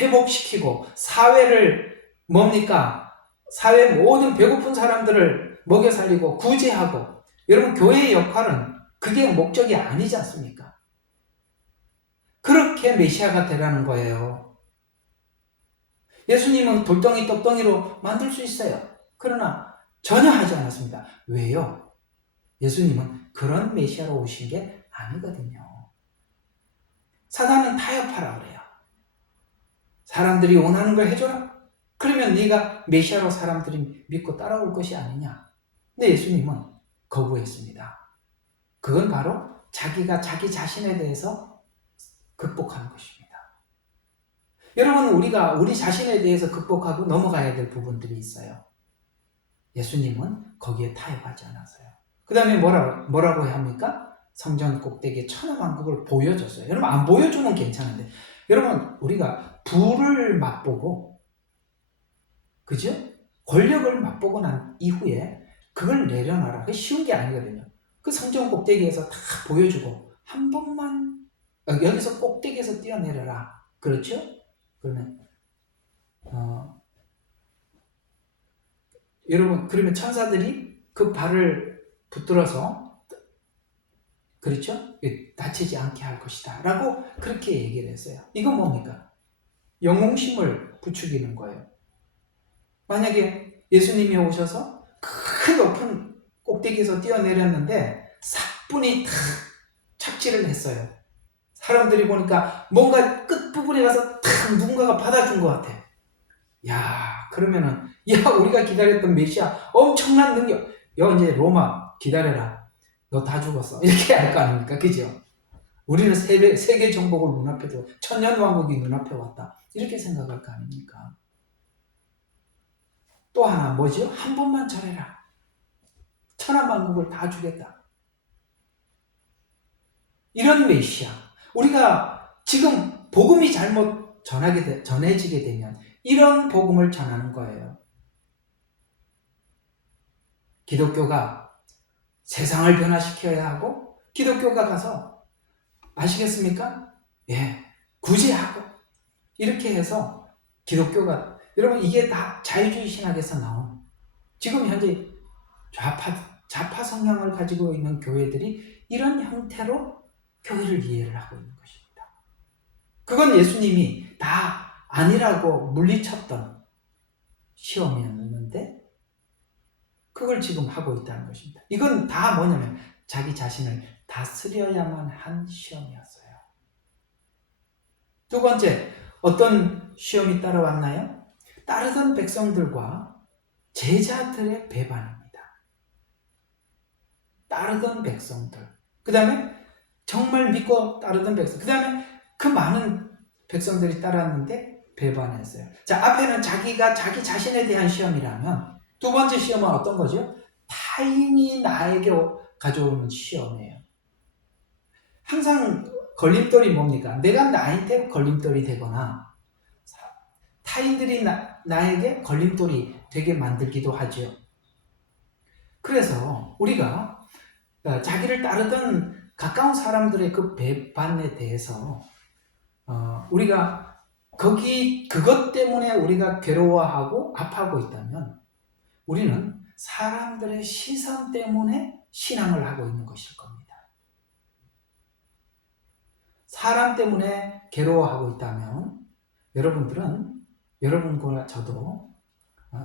회복시키고 사회를 뭡니까? 사회 모든 배고픈 사람들을 먹여 살리고 구제하고, 여러분 교회의 역할은 그게 목적이 아니지 않습니까? 그렇게 메시아가 되라는 거예요. 예수님은 돌덩이 떡덩이로 만들 수 있어요. 그러나 전혀 하지 않았습니다. 왜요? 예수님은 그런 메시아로 오신 게 아니거든요. 사단은 타협하라 그래요. 사람들이 원하는 걸 해줘라. 그러면 네가 메시아로 사람들이 믿고 따라올 것이 아니냐. 근데 예수님은 거부했습니다. 그건 바로 자기가 자기 자신에 대해서 극복하는 것입니다. 여러분, 우리가 우리 자신에 대해서 극복하고 넘어가야 될 부분들이 있어요. 예수님은 거기에 타협하지 않았어요. 그 다음에 뭐라고 해야 합니까? 성전 꼭대기에 천하만국을 보여줬어요. 여러분, 안 보여주면 괜찮은데, 여러분, 우리가 부를 맛보고, 그죠? 권력을 맛보고 난 이후에 그걸 내려놔라. 그게 쉬운 게 아니거든요. 그 성전 꼭대기에서 다 보여주고, 한 번만, 여기서 꼭대기에서 뛰어내려라. 그렇죠? 그러면, 여러분, 그러면 천사들이 그 발을 붙들어서, 그렇죠? 다치지 않게 할 것이다. 라고 그렇게 얘기를 했어요. 이건 뭡니까? 영웅심을 부추기는 거예요. 만약에 예수님이 오셔서 큰 높은 꼭대기에서 뛰어내렸는데 사뿐히 탁 착지를 했어요. 사람들이 보니까 뭔가 끝부분에 가서 탁 누군가가 받아준 것 같아. 야, 그러면은, 우리가 기다렸던 메시아 엄청난 능력. 이제 로마 기다려라. 너 다 죽었어. 이렇게 할 거 아닙니까? 그죠? 우리는 세계 정복을 눈앞에 두고 천년왕국이 눈앞에 왔다. 이렇게 생각할 거 아닙니까? 또 하나 뭐죠? 한 번만 잘해라. 천하만국을 다 주겠다. 이런 메시아. 우리가 지금 복음이 잘못 전해지게 되면 이런 복음을 전하는 거예요. 기독교가 세상을 변화시켜야 하고, 기독교가 가서, 아시겠습니까? 구제하고, 이렇게 해서 기독교가, 여러분, 이게 다 자유주의 신학에서 나온, 지금 현재 좌파 성향을 가지고 있는 교회들이 이런 형태로 교회를 이해를 하고 있는 것입니다. 그건 예수님이 다 아니라고 물리쳤던 시험이었는데, 그걸 지금 하고 있다는 것입니다. 이건 다 뭐냐면 자기 자신을 다스려야만 한 시험이었어요. 두 번째, 어떤 시험이 따라왔나요? 따르던 백성들과 제자들의 배반입니다. 따르던 백성들, 그 다음에 정말 믿고 따르던 백성, 그 다음에 그 많은 백성들이 따랐는데 배반했어요. 자, 앞에는 자기가 자기 자신에 대한 시험이라면 두 번째 시험은 어떤 거죠? 타인이 나에게 가져오는 시험이에요. 항상 걸림돌이 뭡니까? 내가 나한테 걸림돌이 되거나 타인들이 나에게 걸림돌이 되게 만들기도 하죠. 그래서 우리가 자기를 따르던 가까운 사람들의 그 배반에 대해서 우리가 그것 때문에 우리가 괴로워하고 아파하고 있다면 우리는 사람들의 시선 때문에 신앙을 하고 있는 것일 겁니다. 사람 때문에 괴로워하고 있다면 여러분과 저도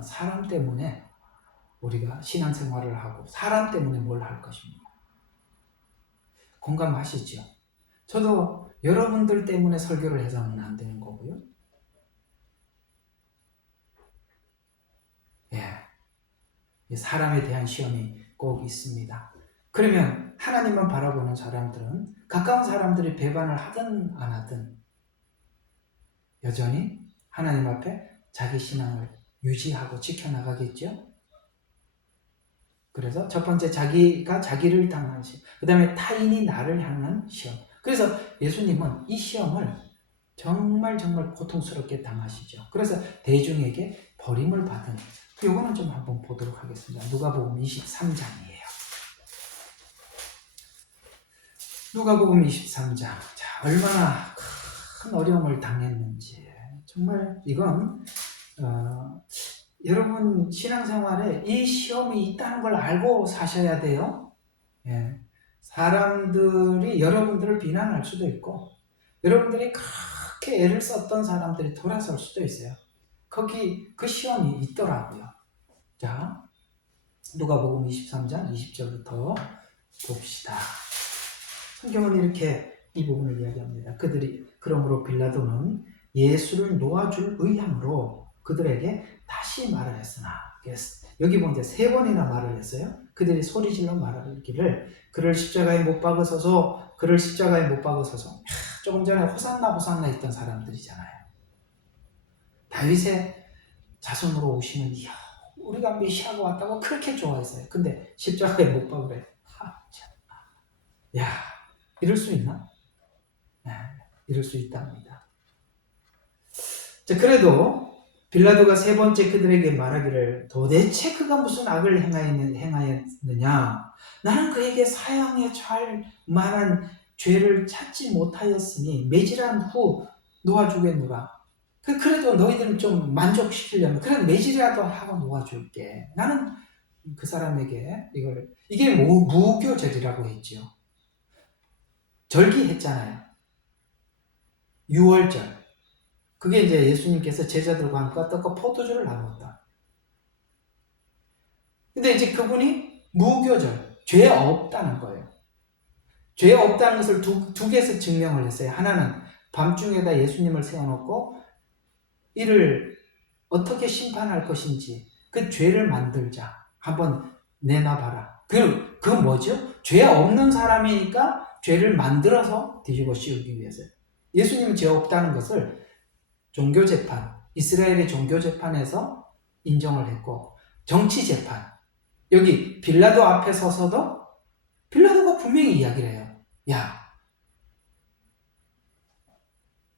사람 때문에 우리가 신앙생활을 하고 사람 때문에 뭘 할 것입니다. 공감하시죠? 저도 여러분들 때문에 설교를 해서는 안 되는 거고요. 예, 사람에 대한 시험이 꼭 있습니다. 그러면 하나님만 바라보는 사람들은 가까운 사람들이 배반을 하든 안 하든 여전히 하나님 앞에 자기 신앙을 유지하고 지켜나가겠죠? 그래서 첫 번째 자기가 자기를 당한 시험, 그 다음에 타인이 나를 향한 시험. 그래서 예수님은 이 시험을 정말 고통스럽게 당하시죠. 그래서 대중에게 버림을 받은, 요거는 좀 한번 보도록 하겠습니다. 누가복음 23장이에요. 누가복음 23장. 자, 얼마나 큰 어려움을 당했는지. 정말 이건 여러분 신앙생활에 이 시험이 있다는 걸 알고 사셔야 돼요. 예. 사람들이 여러분들을 비난할 수도 있고 여러분들이 그렇게 애를 썼던 사람들이 돌아설 수도 있어요. 거기 그 시험이 있더라고요. 자, 누가복음 23장 20절부터 봅시다. 성경은 이렇게 이 부분을 이야기합니다. 그러므로 빌라도는 예수를 놓아줄 의향으로 그들에게 다시 말하였으나, 여기 보면 세 번이나 말을 했어요. 그들이 소리질러 말하기를 그를 십자가에 못 박으소서, 그를 십자가에 못 박으소서. 조금 전에 호산나 했던 사람들이잖아요. 다윗의 자손으로 오시는 우리가 메시아가 왔다고 그렇게 좋아했어요. 근데 십자가에 못 박으래. 야, 이럴 수 있나? 네, 이럴 수 있답니다. 자, 그래도 빌라도가 세 번째 그들에게 말하기를 도대체 그가 무슨 악을 행하였느냐? 나는 그에게 사형에 처할 만한 죄를 찾지 못하였으니 매질한 후 놓아주겠노라. 그래도 너희들은 좀 만족시키려면 그래도 매질이라도 하고 놓아줄게. 나는 그 사람에게 이게 무교절이라고 했죠. 절기했잖아요. 6월절. 그게 이제 예수님께서 제자들과 함께 떡과 포도주를 나눴다. 근데 이제 그분이 무교절, 죄 없다는 거예요. 죄 없다는 것을 두 개에서 증명을 했어요. 하나는 밤중에다 예수님을 세워놓고 이를 어떻게 심판할 것인지 그 죄를 만들자. 한번 내놔봐라. 그 뭐죠? 죄 없는 사람이니까 죄를 만들어서 뒤집어 씌우기 위해서요. 예수님은 죄 없다는 것을 종교재판, 이스라엘의 종교재판에서 인정을 했고 정치재판, 여기 빌라도 앞에 서서도 빌라도가 분명히 이야기를 해요. 야,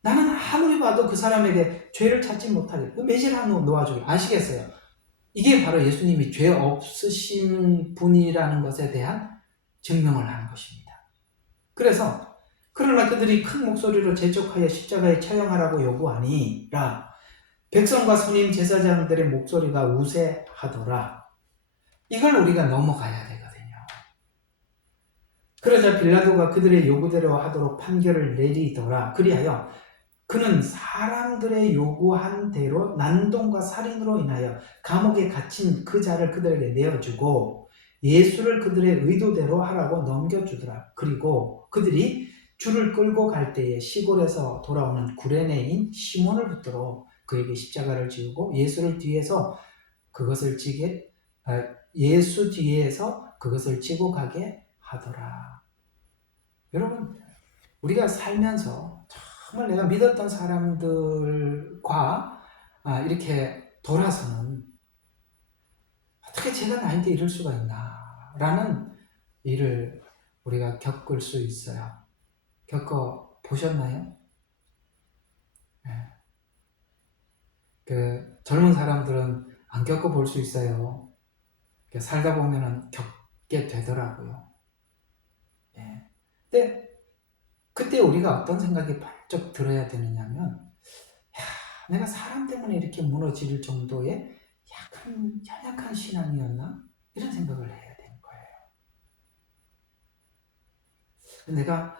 나는 아무리 봐도 그 사람에게 죄를 찾지 못하게 매질 한번 놓아주게. 아시겠어요? 이게 바로 예수님이 죄 없으신 분이라는 것에 대한 증명을 하는 것입니다. 그러나 그들이 큰 목소리로 재촉하여 십자가에 처형하라고 요구하니라 백성과 선임 제사장들의 목소리가 우세하더라. 이걸 우리가 넘어가야 되거든요. 그러자 빌라도가 그들의 요구대로 하도록 판결을 내리더라. 그리하여 그는 사람들의 요구한 대로 난동과 살인으로 인하여 감옥에 갇힌 그 자를 그들에게 내어주고 예수를 그들의 의도대로 하라고 넘겨주더라. 그리고 그들이 줄을 끌고 갈 때에 시골에서 돌아오는 구레네인 시몬을 붙들어 그에게 십자가를 지우고 예수 뒤에서 그것을 지고 가게 하더라. 여러분, 우리가 살면서 정말 내가 믿었던 사람들과 이렇게 돌아서는 어떻게 제가 나인데 이럴 수가 있나 라는 일을 우리가 겪을 수 있어요. 겪어 보셨나요? 네. 그 젊은 사람들은 안 겪어 볼 수 있어요. 살다 보면은 겪게 되더라고요. 네. 근데 그때 우리가 어떤 생각이 번쩍 들어야 되느냐면, 내가 사람 때문에 이렇게 무너질 정도의 연약한 신앙이었나? 이런 생각을 해야 되는 거예요. 내가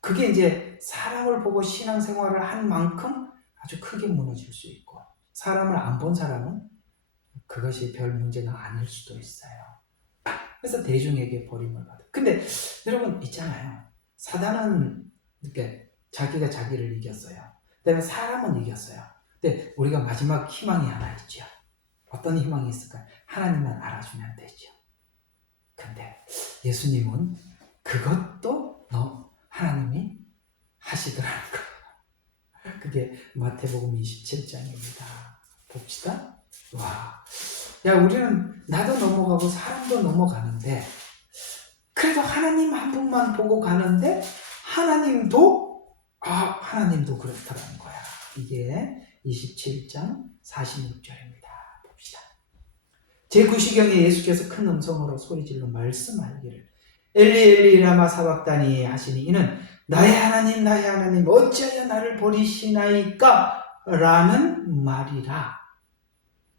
그게 이제 사람을 보고 신앙생활을 한 만큼 아주 크게 무너질 수 있고, 사람을 안 본 사람은 그것이 별 문제가 아닐 수도 있어요. 그래서 대중에게 버림을 받아. 근데 여러분 있잖아요. 사단은 이렇게 자기가 자기를 이겼어요. 그다음에 사람은 이겼어요. 근데 우리가 마지막 희망이 하나 있죠. 어떤 희망이 있을까요? 하나님만 알아주면 되죠. 근데 예수님은 그것도 하나님이 하시더라는 거예요. 그게 마태복음 27장입니다. 봅시다. 와, 야, 우리는 나도 넘어가고 사람도 넘어가는데, 그래도 하나님 한 분만 보고 가는데 하나님도 그렇다는 거야. 이게 27장 46절입니다. 봅시다. 제9시경에 예수께서 큰 음성으로 소리질러 말씀하기를 엘리 엘리 라마 사박다니 하시니 이는 나의 하나님 어찌하여 나를 버리시나이까 라는 말이라.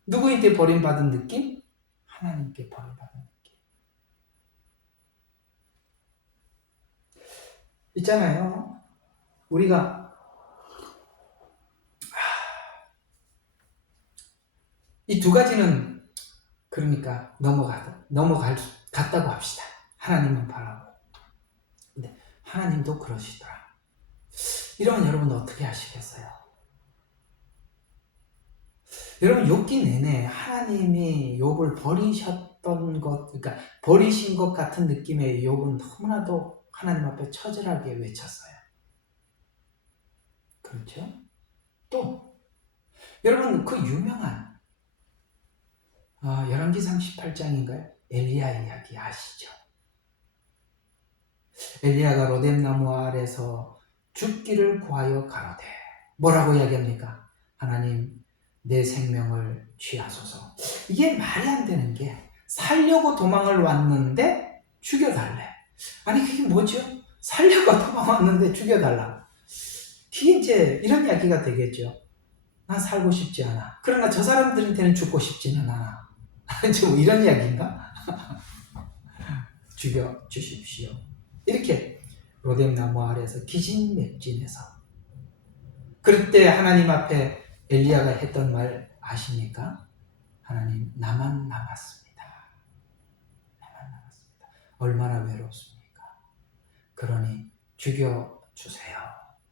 누구한테 버림받은 느낌? 하나님께 버림받은 느낌. 있잖아요. 우리가 이 두 가지는 그러니까 갔다고 합시다. 하나님만 바라고. 근데 하나님도 그러시더라. 이러면 여러분 어떻게 하시겠어요? 여러분 욥기 내내 하나님이 욥을 버리셨던 것, 그러니까 버리신 것 같은 느낌의 욥은 너무나도 하나님 앞에 처절하게 외쳤어요. 그렇죠? 또 여러분 그 유명한 열왕기상 18장인가요? 엘리야 이야기 아시죠? 엘리야가 로뎀나무 아래서 죽기를 구하여 가로되 뭐라고 이야기합니까? 하나님 내 생명을 취하소서. 이게 말이 안 되는 게 살려고 도망을 왔는데 죽여달래. 아니 그게 뭐죠? 살려고 도망왔는데 죽여달라. 그게 이제 이런 이야기가 되겠죠. 난 살고 싶지 않아. 그러나 저 사람들한테는 죽고 싶지는 않아. 뭐 이런 이야기인가? 죽여주십시오. 이렇게 로뎀나무 아래에서 기진맥진해서 그럴 때 하나님 앞에 엘리야가 했던 말 아십니까? 하나님 나만 남았습니다. 나만 남았습니다. 얼마나 외롭습니까? 그러니 죽여주세요.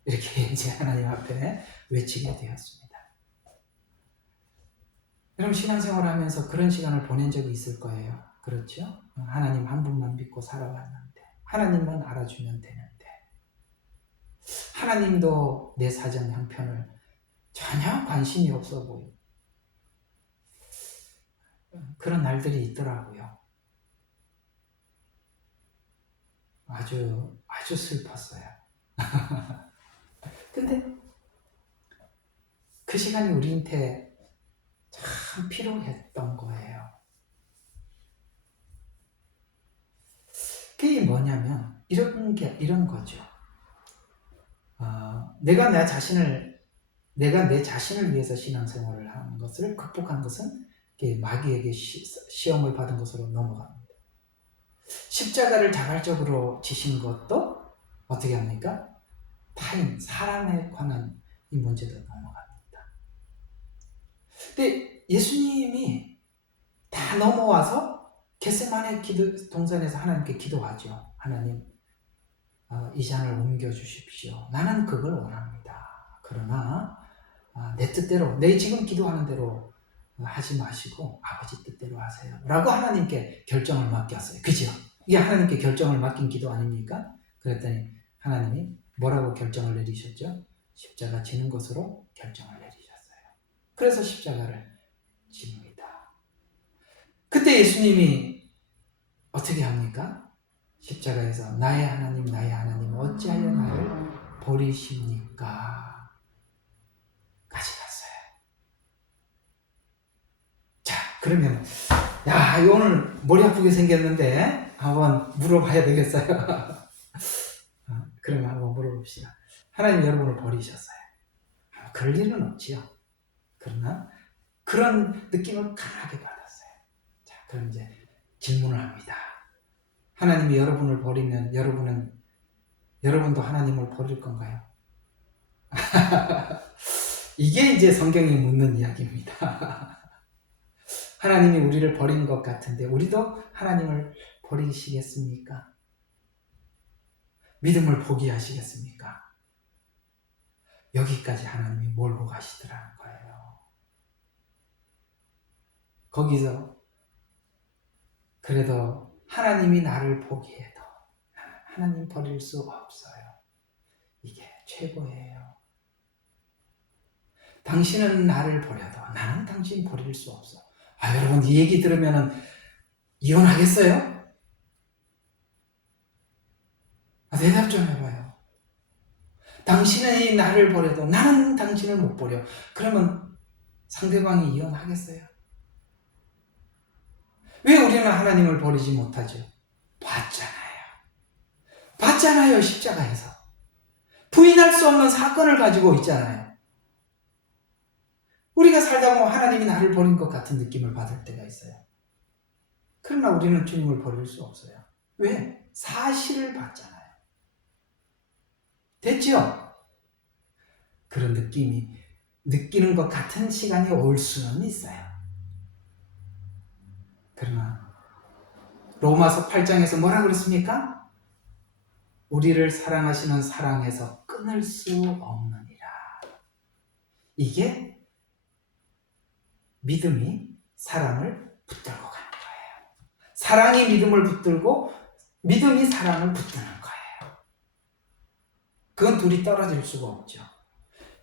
이렇게 이제 하나님 앞에 외치게 되었습니다. 여러분 신앙생활 하면서 그런 시간을 보낸 적이 있을 거예요. 그렇죠? 하나님 한 분만 믿고 살아왔는데 하나님만 알아주면 되는데 하나님도 내 사정 형편을 전혀 관심이 없어 보여. 그런 날들이 있더라고요. 아주 슬펐어요. 근데 그 시간이 우리한테 참 필요했던 거예요. 그게 뭐냐면 이런 거죠. 내가 내 자신을 위해서 신앙생활을 하는 것을 극복한 것은 마귀에게 시험을 받은 것으로 넘어갑니다. 십자가를 자발적으로 지신 것도 어떻게 합니까? 타인, 사람에 관한 이 문제도 넘어갑니다. 근데 예수님이 다 넘어와서 겟세마네 동산에서 하나님께 기도하죠. 하나님, 이 잔을 옮겨주십시오. 나는 그걸 원합니다. 그러나 내 뜻대로, 내 지금 기도하는 대로 하지 마시고 아버지 뜻대로 하세요. 라고 하나님께 결정을 맡겼어요. 그죠? 이게 하나님께 결정을 맡긴 기도 아닙니까? 그랬더니 하나님이 뭐라고 결정을 내리셨죠? 십자가 지는 것으로 결정을 내리셨어요. 그래서 십자가를 집니다. 그때 예수님이 어떻게 합니까? 십자가에서 나의 하나님 어찌하여 나를 버리십니까? 까지 갔어요. 자, 그러면 오늘 머리 아프게 생겼는데 한번 물어봐야 되겠어요. 그러면 한번 물어봅시다. 하나님 여러분을 버리셨어요. 그럴 일은 없지요. 그러나 그런 느낌을 강하게 받았어요. 자, 그럼 이제 질문을 합니다. 하나님이 여러분을 버리면 여러분도 하나님을 버릴 건가요? 이게 이제 성경이 묻는 이야기입니다. 하나님이 우리를 버린 것 같은데 우리도 하나님을 버리시겠습니까? 믿음을 포기하시겠습니까? 여기까지 하나님이 몰고 가시더라는 거예요. 거기서 그래도 하나님이 나를 포기해도 하나님 버릴 수 없어요. 이게 최고예요. 당신은 나를 버려도 나는 당신 버릴 수 없어. 여러분 이 얘기 들으면 이혼하겠어요? 대답 좀 해봐요. 당신이 나를 버려도 나는 당신을 못 버려. 그러면 상대방이 이혼하겠어요? 왜 우리는 하나님을 버리지 못하죠? 봤잖아요, 십자가에서. 부인할 수 없는 사건을 가지고 있잖아요. 우리가 살다 보면 하나님이 나를 버린 것 같은 느낌을 받을 때가 있어요. 그러나 우리는 주님을 버릴 수 없어요. 왜? 사실을 봤잖아요. 됐죠? 그런 느끼는 것 같은 시간이 올 수는 있어요. 그러나 로마서 8장에서 뭐라 그랬습니까? 우리를 사랑하시는 사랑에서 끊을 수 없느니라. 이게 믿음이 사랑을 붙들고 가는 거예요. 사랑이 믿음을 붙들고 믿음이 사랑을 붙드는 거예요. 그건 둘이 떨어질 수가 없죠.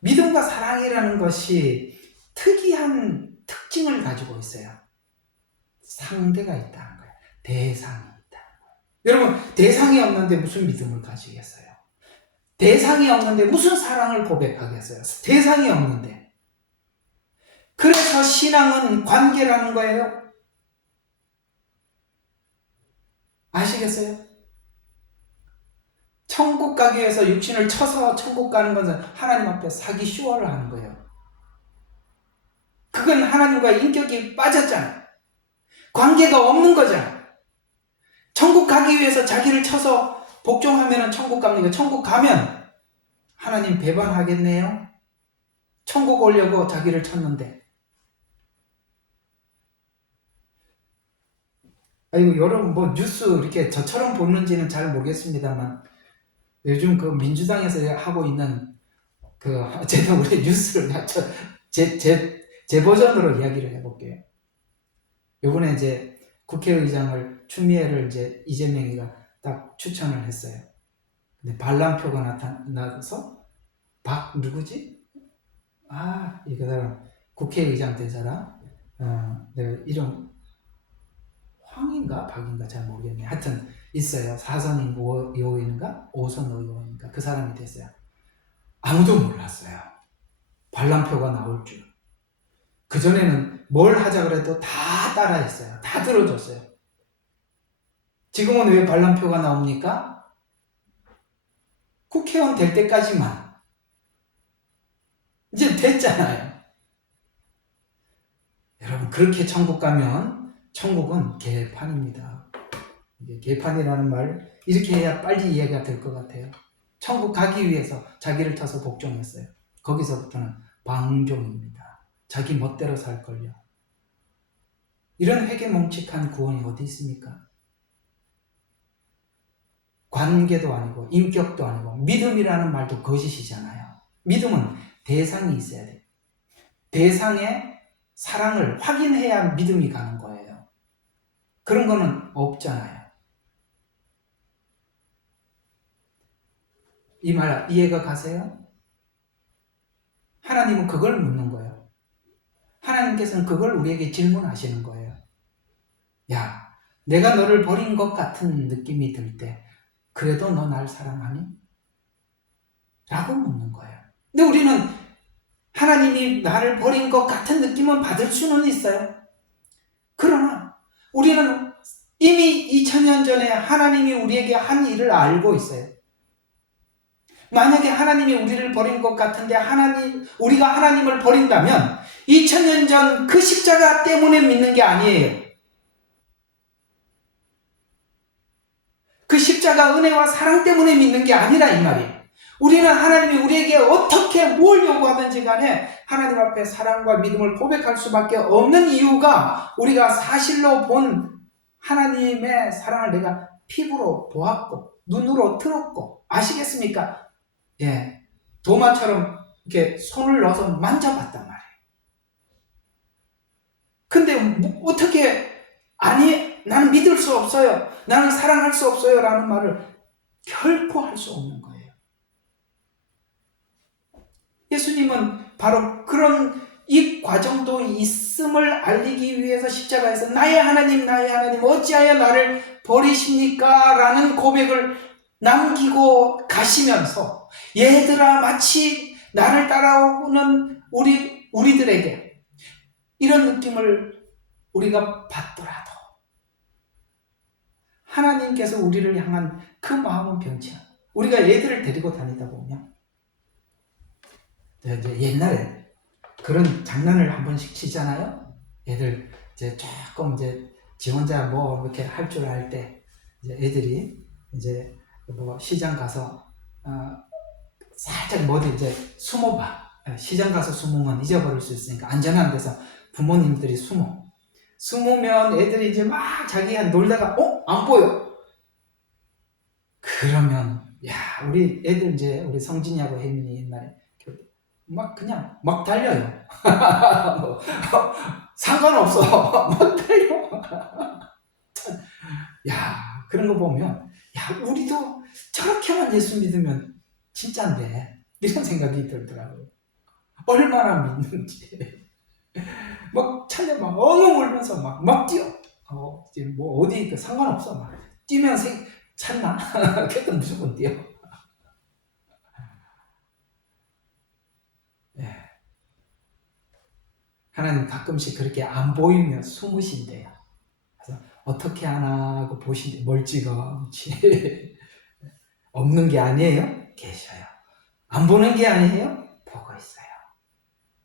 믿음과 사랑이라는 것이 특이한 특징을 가지고 있어요. 상대가 있다는 거예요. 대상이 있다는 거예요. 여러분, 대상이 없는데 무슨 믿음을 가지겠어요? 대상이 없는데 무슨 사랑을 고백하겠어요? 대상이 없는데. 그래서 신앙은 관계라는 거예요. 아시겠어요? 천국 가기 위해서 육신을 쳐서 천국 가는 것은 하나님 앞에 사기 쇼를 하는 거예요. 그건 하나님과 인격이 빠졌잖아요. 관계가 없는 거잖아요. 천국 가기 위해서 자기를 쳐서 복종하면 천국 갑니까? 천국 가면 하나님 배반하겠네요? 천국 오려고 자기를 쳤는데. 여러분 뉴스 이렇게 저처럼 보는지는 잘 모르겠습니다만 요즘 그 민주당에서 하고 있는 제가 우리 뉴스를 제 버전으로 이야기를 해볼게요. 요번에 이제 국회의장을 추미애를 이제 이재명이가 딱 추천을 했어요. 근데 반란표가 나타나서 누구지? 이 사람 국회의장 된 사람 내가 이름 황인가 박인가 잘 모르겠네. 하여튼 있어요. 4선 의원인가 5선 의원인가 그 사람이 됐어요. 아무도 몰랐어요. 반란표가 나올 줄. 그전에는 뭘 하자 그래도 다 따라했어요. 다 들어줬어요. 지금은 왜 반란표가 나옵니까? 국회의원 될 때까지만. 이제 됐잖아요. 여러분 그렇게 천국 가면 천국은 개판입니다. 이게 개판이라는 말 이렇게 해야 빨리 이해가 될 것 같아요. 천국 가기 위해서 자기를 타서 복종했어요. 거기서부터는 방종입니다. 자기 멋대로 살걸요. 이런 회개몽칙한 구원이 어디 있습니까? 관계도 아니고 인격도 아니고 믿음이라는 말도 거짓이잖아요. 믿음은 대상이 있어야 돼요. 대상의 사랑을 확인해야 믿음이 가는 거예요. 그런 거는 없잖아요. 이 말 이해가 가세요? 하나님은 그걸 묻는 거예요. 하나님께서는 그걸 우리에게 질문하시는 거예요. 야, 내가 너를 버린 것 같은 느낌이 들 때 그래도 너 날 사랑하니? 라고 묻는 거예요. 근데 우리는 하나님이 나를 버린 것 같은 느낌은 받을 수는 있어요. 그러나 우리는 이미 2000년 전에 하나님이 우리에게 한 일을 알고 있어요. 만약에 하나님이 우리를 버린 것 같은데 우리가 하나님을 버린다면 2000년 전 그 십자가 때문에 믿는 게 아니에요. 그 십자가 은혜와 사랑 때문에 믿는 게 아니라 이 말이에요. 우리는 하나님이 우리에게 어떻게 뭘 요구하든지 간에 하나님 앞에 사랑과 믿음을 고백할 수밖에 없는 이유가 우리가 사실로 본 하나님의 사랑을 내가 피부로 보았고 눈으로 들었고 아시겠습니까? 예, 도마처럼 이렇게 손을 넣어서 만져봤단 말이에요. 근데 어떻게 아니 나는 믿을 수 없어요. 나는 사랑할 수 없어요. 라는 말을 결코 할 수 없는 거예요. 예수님은 바로 그런 이 과정도 있음을 알리기 위해서 십자가에서 나의 하나님 어찌하여 나를 버리십니까? 라는 고백을 남기고 가시면서 얘들아 마치 나를 따라오는 우리들에게 이런 느낌을 우리가 받더라도 하나님께서 우리를 향한 그 마음은 변치 않아요. 우리가 애들을 데리고 다니다 보면 이제 옛날에 그런 장난을 한 번씩 치잖아요. 애들 이제 조금 이제 지 혼자 뭐 이렇게 할 줄 알 때 이제 애들이 이제 뭐 시장 가서 살짝 뭐든 이제 숨어봐. 시장 가서 숨으면 잊어버릴 수 있으니까 안전한 데서 부모님들이 숨으면 애들이 이제 막 자기가 놀다가 안 보여. 그러면 야 우리 애들 이제 우리 성진이하고 혜민이 옛날에 막 그냥 막 달려요. 상관없어. 막 달려. 야 그런 거 보면 야 우리도 저렇게만 예수 믿으면 진짠데 이런 생각이 들더라고요. 얼마나 믿는지. 막 차려 막 엉엉 울면서 막 뛰어. 뭐 어디 상관없어. 막 뛰면 찾나? 그래도 무조건 뛰어. 예. 하나님 가끔씩 그렇게 안 보이면 숨으신대요. 그래서 어떻게 하나 하고 보신대 멀찌감치. 없는 게 아니에요. 계셔요. 안 보는 게 아니에요. 보고 있어요.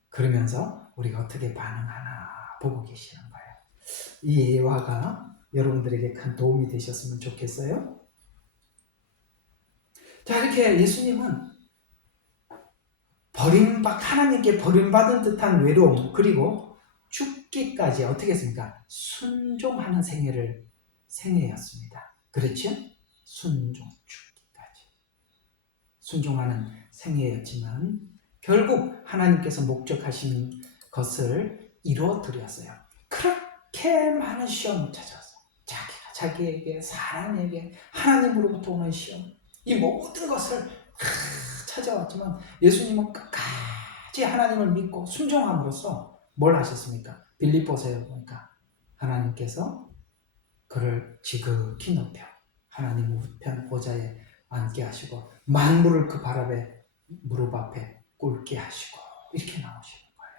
그러면서 우리가 어떻게 반응하나 보고 계시는 거예요. 이 예화가 여러분들에게 큰 도움이 되셨으면 좋겠어요. 자, 이렇게 예수님은 하나님께 버림받은 듯한 외로움, 그리고 죽기까지 어떻게 했습니까? 순종하는 생애였습니다. 그렇죠? 죽기까지. 순종하는 생애였지만, 결국 하나님께서 목적하신 것을 이루어드렸어요. 그렇게 많은 시험을 찾아왔어요. 자기에게, 사람에게, 하나님으로부터 오는 시험. 이 모든 것을 찾아왔지만 예수님은 끝까지 하나님을 믿고 순종함으로써 뭘 하셨습니까? 빌립보서에 보니까 하나님께서 그를 지극히 높여 하나님 우편 보좌에 앉게 하시고 만물을 그 발 아래 무릎 앞에 꿇게 하시고 이렇게 나오시는 거예요.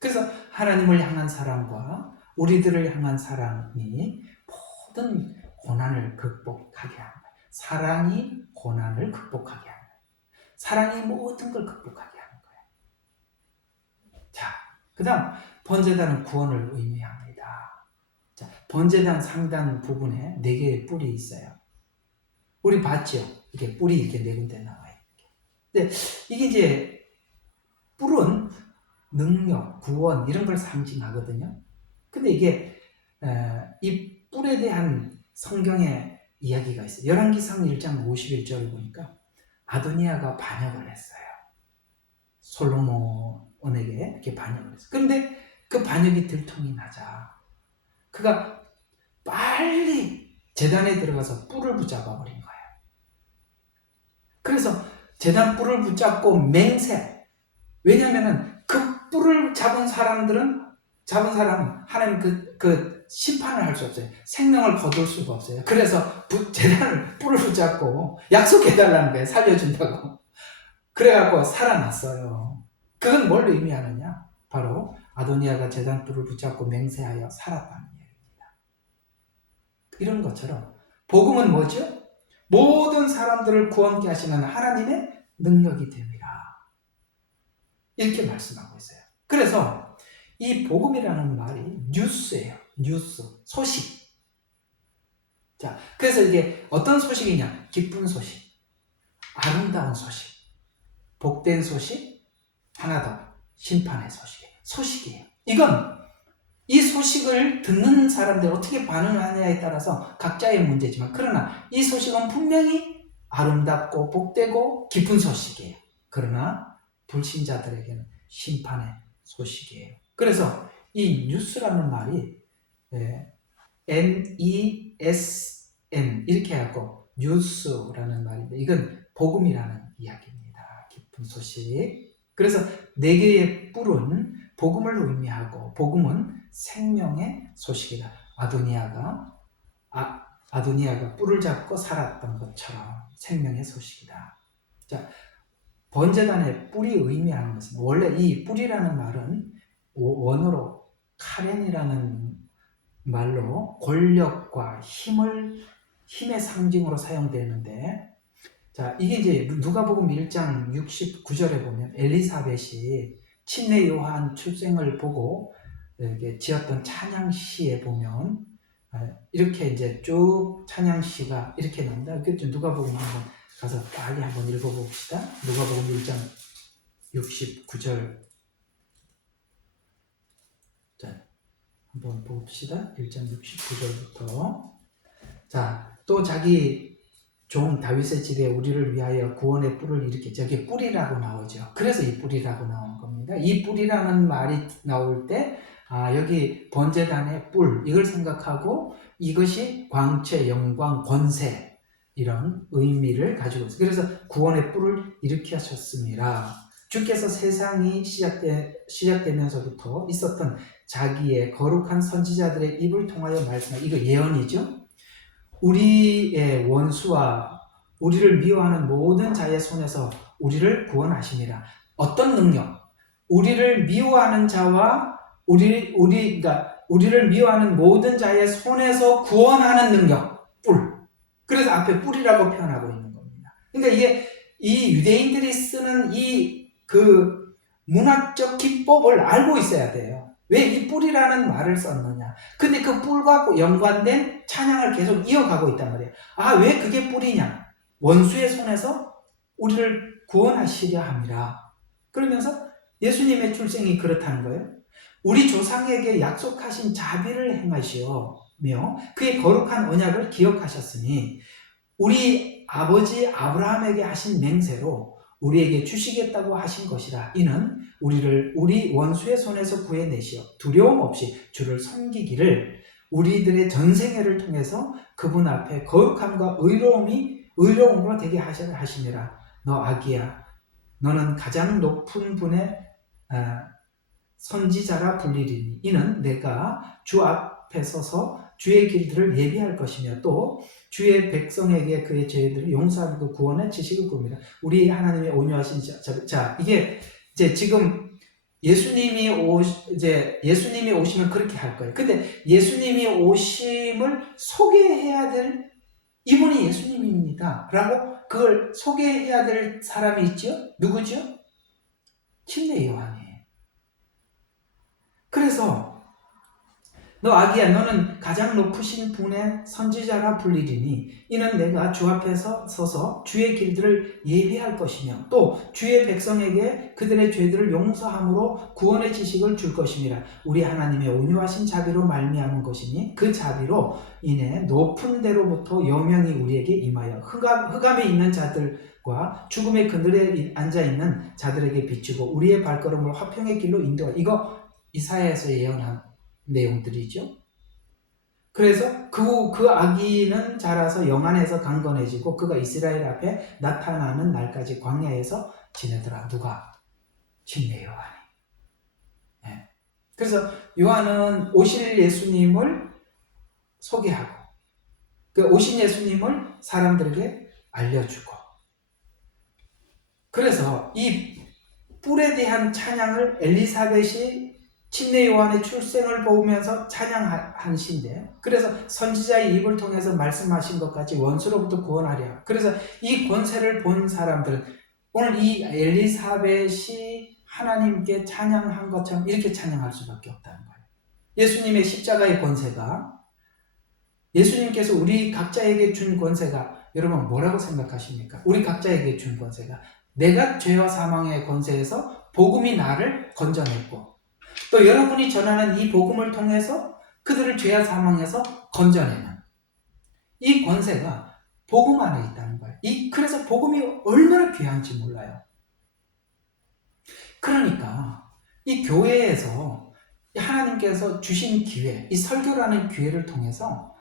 그래서 하나님을 향한 사랑과 우리들을 향한 사랑이 모든 고난을 극복하게 합니다. 사랑이 고난을 극복하게 하는 거예요. 사랑이 모든 걸 극복하게 하는 거예요. 자, 그 다음 번제단은 구원을 의미합니다. 자, 번제단 상단 부분에 4개의 뿔이 있어요. 우리 봤죠? 이게 뿔이 이렇게 4군데 나와요. 근데 이게 이제 뿔은 능력, 구원 이런 걸 상징하거든요. 근데 이게 이 뿔에 대한 성경의 이야기가 있어요. 열왕기상 1장 51절을 보니까 아도니아가 반역을 했어요. 솔로몬에게 이렇게 반역을 했어요. 그런데 그 반역이 들통이 나자 그가 빨리 제단에 들어가서 뿔을 붙잡아 버린 거예요. 그래서 제단 뿔을 붙잡고 맹세. 왜냐하면은 그 뿔을 잡은 사람은 하나님 그 심판을 할 수 없어요. 생명을 거둘 수가 없어요. 그래서 제단을 뿔을 붙잡고 약속해달라는 거예요. 살려준다고. 그래갖고 살아났어요. 그건 뭘 의미하느냐? 바로 아도니아가 제단 뿔을 붙잡고 맹세하여 살았다는 얘기입니다. 이런 것처럼 복음은 뭐죠? 모든 사람들을 구원케 하시는 하나님의 능력이 됩니다. 이렇게 말씀하고 있어요. 그래서 이 복음이라는 말이 뉴스예요. 뉴스, 소식. 자, 그래서 이게 어떤 소식이냐? 기쁜 소식, 아름다운 소식, 복된 소식, 하나 더, 심판의 소식이에요. 이건 이 소식을 듣는 사람들 어떻게 반응하느냐에 따라서 각자의 문제지만, 그러나 이 소식은 분명히 아름답고 복되고 기쁜 소식이에요. 그러나 불신자들에게는 심판의 소식이에요. 그래서 이 뉴스라는 말이 N-E-S-N 이렇게 하고 뉴스라는 말인데, 이건 복음이라는 이야기입니다. 기쁜 소식. 그래서 네 개의 뿔은 복음을 의미하고, 복음은 생명의 소식이다. 아도니아가 뿔을 잡고 살았던 것처럼 생명의 소식이다. 자, 번제단의 뿔이 의미하는 것은, 원래 이 뿔이라는 말은 원어로 카렌이라는 말로 권력과 힘의 상징으로 사용되는데, 자, 이게 이제 누가복음 1장 69절에 보면 엘리사벳이 침례 요한 출생을 보고 이렇게 지었던 찬양시에 보면 이렇게 이제 쭉 찬양시가 이렇게 나옵니다. 누가복음 한번 가서 빨리 한번 읽어봅시다. 누가복음 1장 69절. 자, 한번 봅시다. 1장 69절부터. 자, 또 자기 종 다윗의 집에 우리를 위하여 구원의 뿔을 일으켜. 저기 뿔이라고 나오죠. 그래서 이 뿔이라고 나온 겁니다. 이 뿔이라는 말이 나올 때 여기 번제단의 뿔, 이걸 생각하고 이것이 광채, 영광, 권세, 이런 의미를 가지고 있어요. 그래서 구원의 뿔을 일으키셨습니다. 주께서 세상이 시작되면서부터 있었던 자기의 거룩한 선지자들의 입을 통하여 말씀하신, 이거 예언이죠. 우리의 원수와 우리를 미워하는 모든 자의 손에서 우리를 구원하십니다. 어떤 능력? 우리를 미워하는 자와 우리를 미워하는 모든 자의 손에서 구원하는 능력, 뿔. 그래서 앞에 뿔이라고 표현하고 있는 겁니다. 그러니까 이게 이 유대인들이 쓰는 그 문학적 기법을 알고 있어야 돼요. 왜 이 뿔이라는 말을 썼느냐? 근데 그 뿔과 연관된 찬양을 계속 이어가고 있단 말이에요. 왜 그게 뿔이냐? 원수의 손에서 우리를 구원하시려 합니다. 그러면서 예수님의 출생이 그렇다는 거예요. 우리 조상에게 약속하신 자비를 행하시며 그의 거룩한 언약을 기억하셨으니 우리 아버지 아브라함에게 하신 맹세로 우리에게 주시겠다고 하신 것이라. 이는 우리를 우리 원수의 손에서 구해내시어 두려움 없이 주를 섬기기를 우리들의 전생애를 통해서 그분 앞에 거룩함과 의로움으로 되게 하시니라. 너 아기야, 너는 가장 높은 분의 선지자라 불리리니 이는 내가 주 앞에 서서 주의 길들을 예비할 것이며 또 주의 백성에게 그의 죄들을 용서하고 구원의 지식을 굽니다. 우리 하나님의 온유하신 자, 이게 이제 지금 예수님이 오시면 그렇게 할 거예요. 근데 예수님이 오심을 소개해야 될 이분이 예수님입니다 라고 그걸 소개해야 될 사람이 있죠? 누구죠? 침례 요한이에요. 그래서 너 아기야, 너는 가장 높으신 분의 선지자라 불리리니 이는 내가 주 앞에 서서 주의 길들을 예비할 것이며 또 주의 백성에게 그들의 죄들을 용서함으로 구원의 지식을 줄 것임이라. 우리 하나님의 온유하신 자비로 말미암은 것이니 그 자비로 인해 높은 데로부터 여명이 우리에게 임하여 흑암에 있는 자들과 죽음의 그늘에 앉아있는 자들에게 비추고 우리의 발걸음을 화평의 길로 인도하라. 이거 이사야에서 예언한 내용들이죠. 그래서 그 아기는 자라서 영안에서 강건해지고 그가 이스라엘 앞에 나타나는 날까지 광야에서 지내더라. 누가? 침례 요한이. 네. 그래서 요한은 오실 예수님을 소개하고 그 오신 예수님을 사람들에게 알려주고, 그래서 이 뿔에 대한 찬양을 엘리사벳이 침례 요한의 출생을 보면서 찬양한 시인데, 그래서 선지자의 입을 통해서 말씀하신 것까지 원수로부터 구원하랴. 그래서 이 권세를 본 사람들은 오늘 이 엘리사벳이 하나님께 찬양한 것처럼 이렇게 찬양할 수밖에 없다는 거예요. 예수님의 십자가의 권세가, 예수님께서 우리 각자에게 준 권세가, 여러분 뭐라고 생각하십니까? 우리 각자에게 준 권세가, 내가 죄와 사망의 권세에서 복음이 나를 건져냈고, 또 여러분이 전하는 이 복음을 통해서 그들을 죄와 사망에서 건져내는 이 권세가 복음 안에 있다는 거예요. 그래서 복음이 얼마나 귀한지 몰라요. 그러니까 이 교회에서 하나님께서 주신 기회, 이 설교라는 기회를 통해서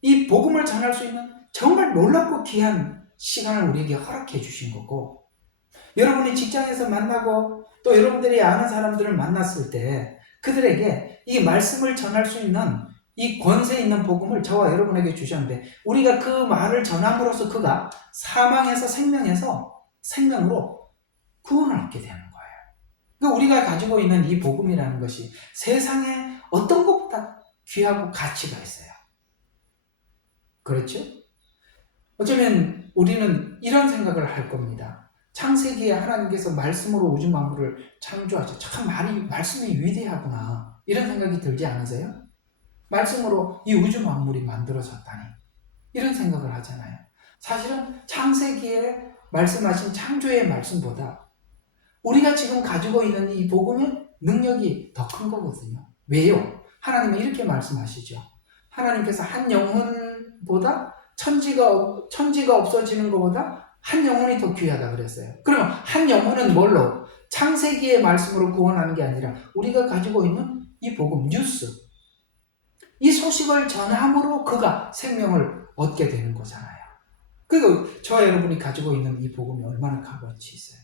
이 복음을 전할 수 있는 정말 놀랍고 귀한 시간을 우리에게 허락해 주신 거고, 여러분이 직장에서 만나고 또 여러분들이 아는 사람들을 만났을 때 그들에게 이 말씀을 전할 수 있는 이 권세 있는 복음을 저와 여러분에게 주셨는데, 우리가 그 말을 전함으로써 그가 사망에서 생명으로 구원을 얻게 되는 거예요. 그러니까 우리가 가지고 있는 이 복음이라는 것이 세상에 어떤 것보다 귀하고 가치가 있어요. 그렇죠? 어쩌면 우리는 이런 생각을 할 겁니다. 창세기에 하나님께서 말씀으로 우주 만물을 창조하죠. 참 말씀이 위대하구나, 이런 생각이 들지 않으세요? 말씀으로 이 우주 만물이 만들어졌다니, 이런 생각을 하잖아요. 사실은 창세기에 말씀하신 창조의 말씀보다 우리가 지금 가지고 있는 이 복음의 능력이 더 큰 거거든요. 왜요? 하나님은 이렇게 말씀하시죠. 하나님께서 한 영혼보다 천지가 없어지는 것보다 한 영혼이 더 귀하다 그랬어요. 그러면 한 영혼은 뭘로? 창세기의 말씀으로 구원하는 게 아니라 우리가 가지고 있는 이 복음, 뉴스, 이 소식을 전함으로 그가 생명을 얻게 되는 거잖아요. 그리고 저와 여러분이 가지고 있는 이 복음이 얼마나 값어치 있어요.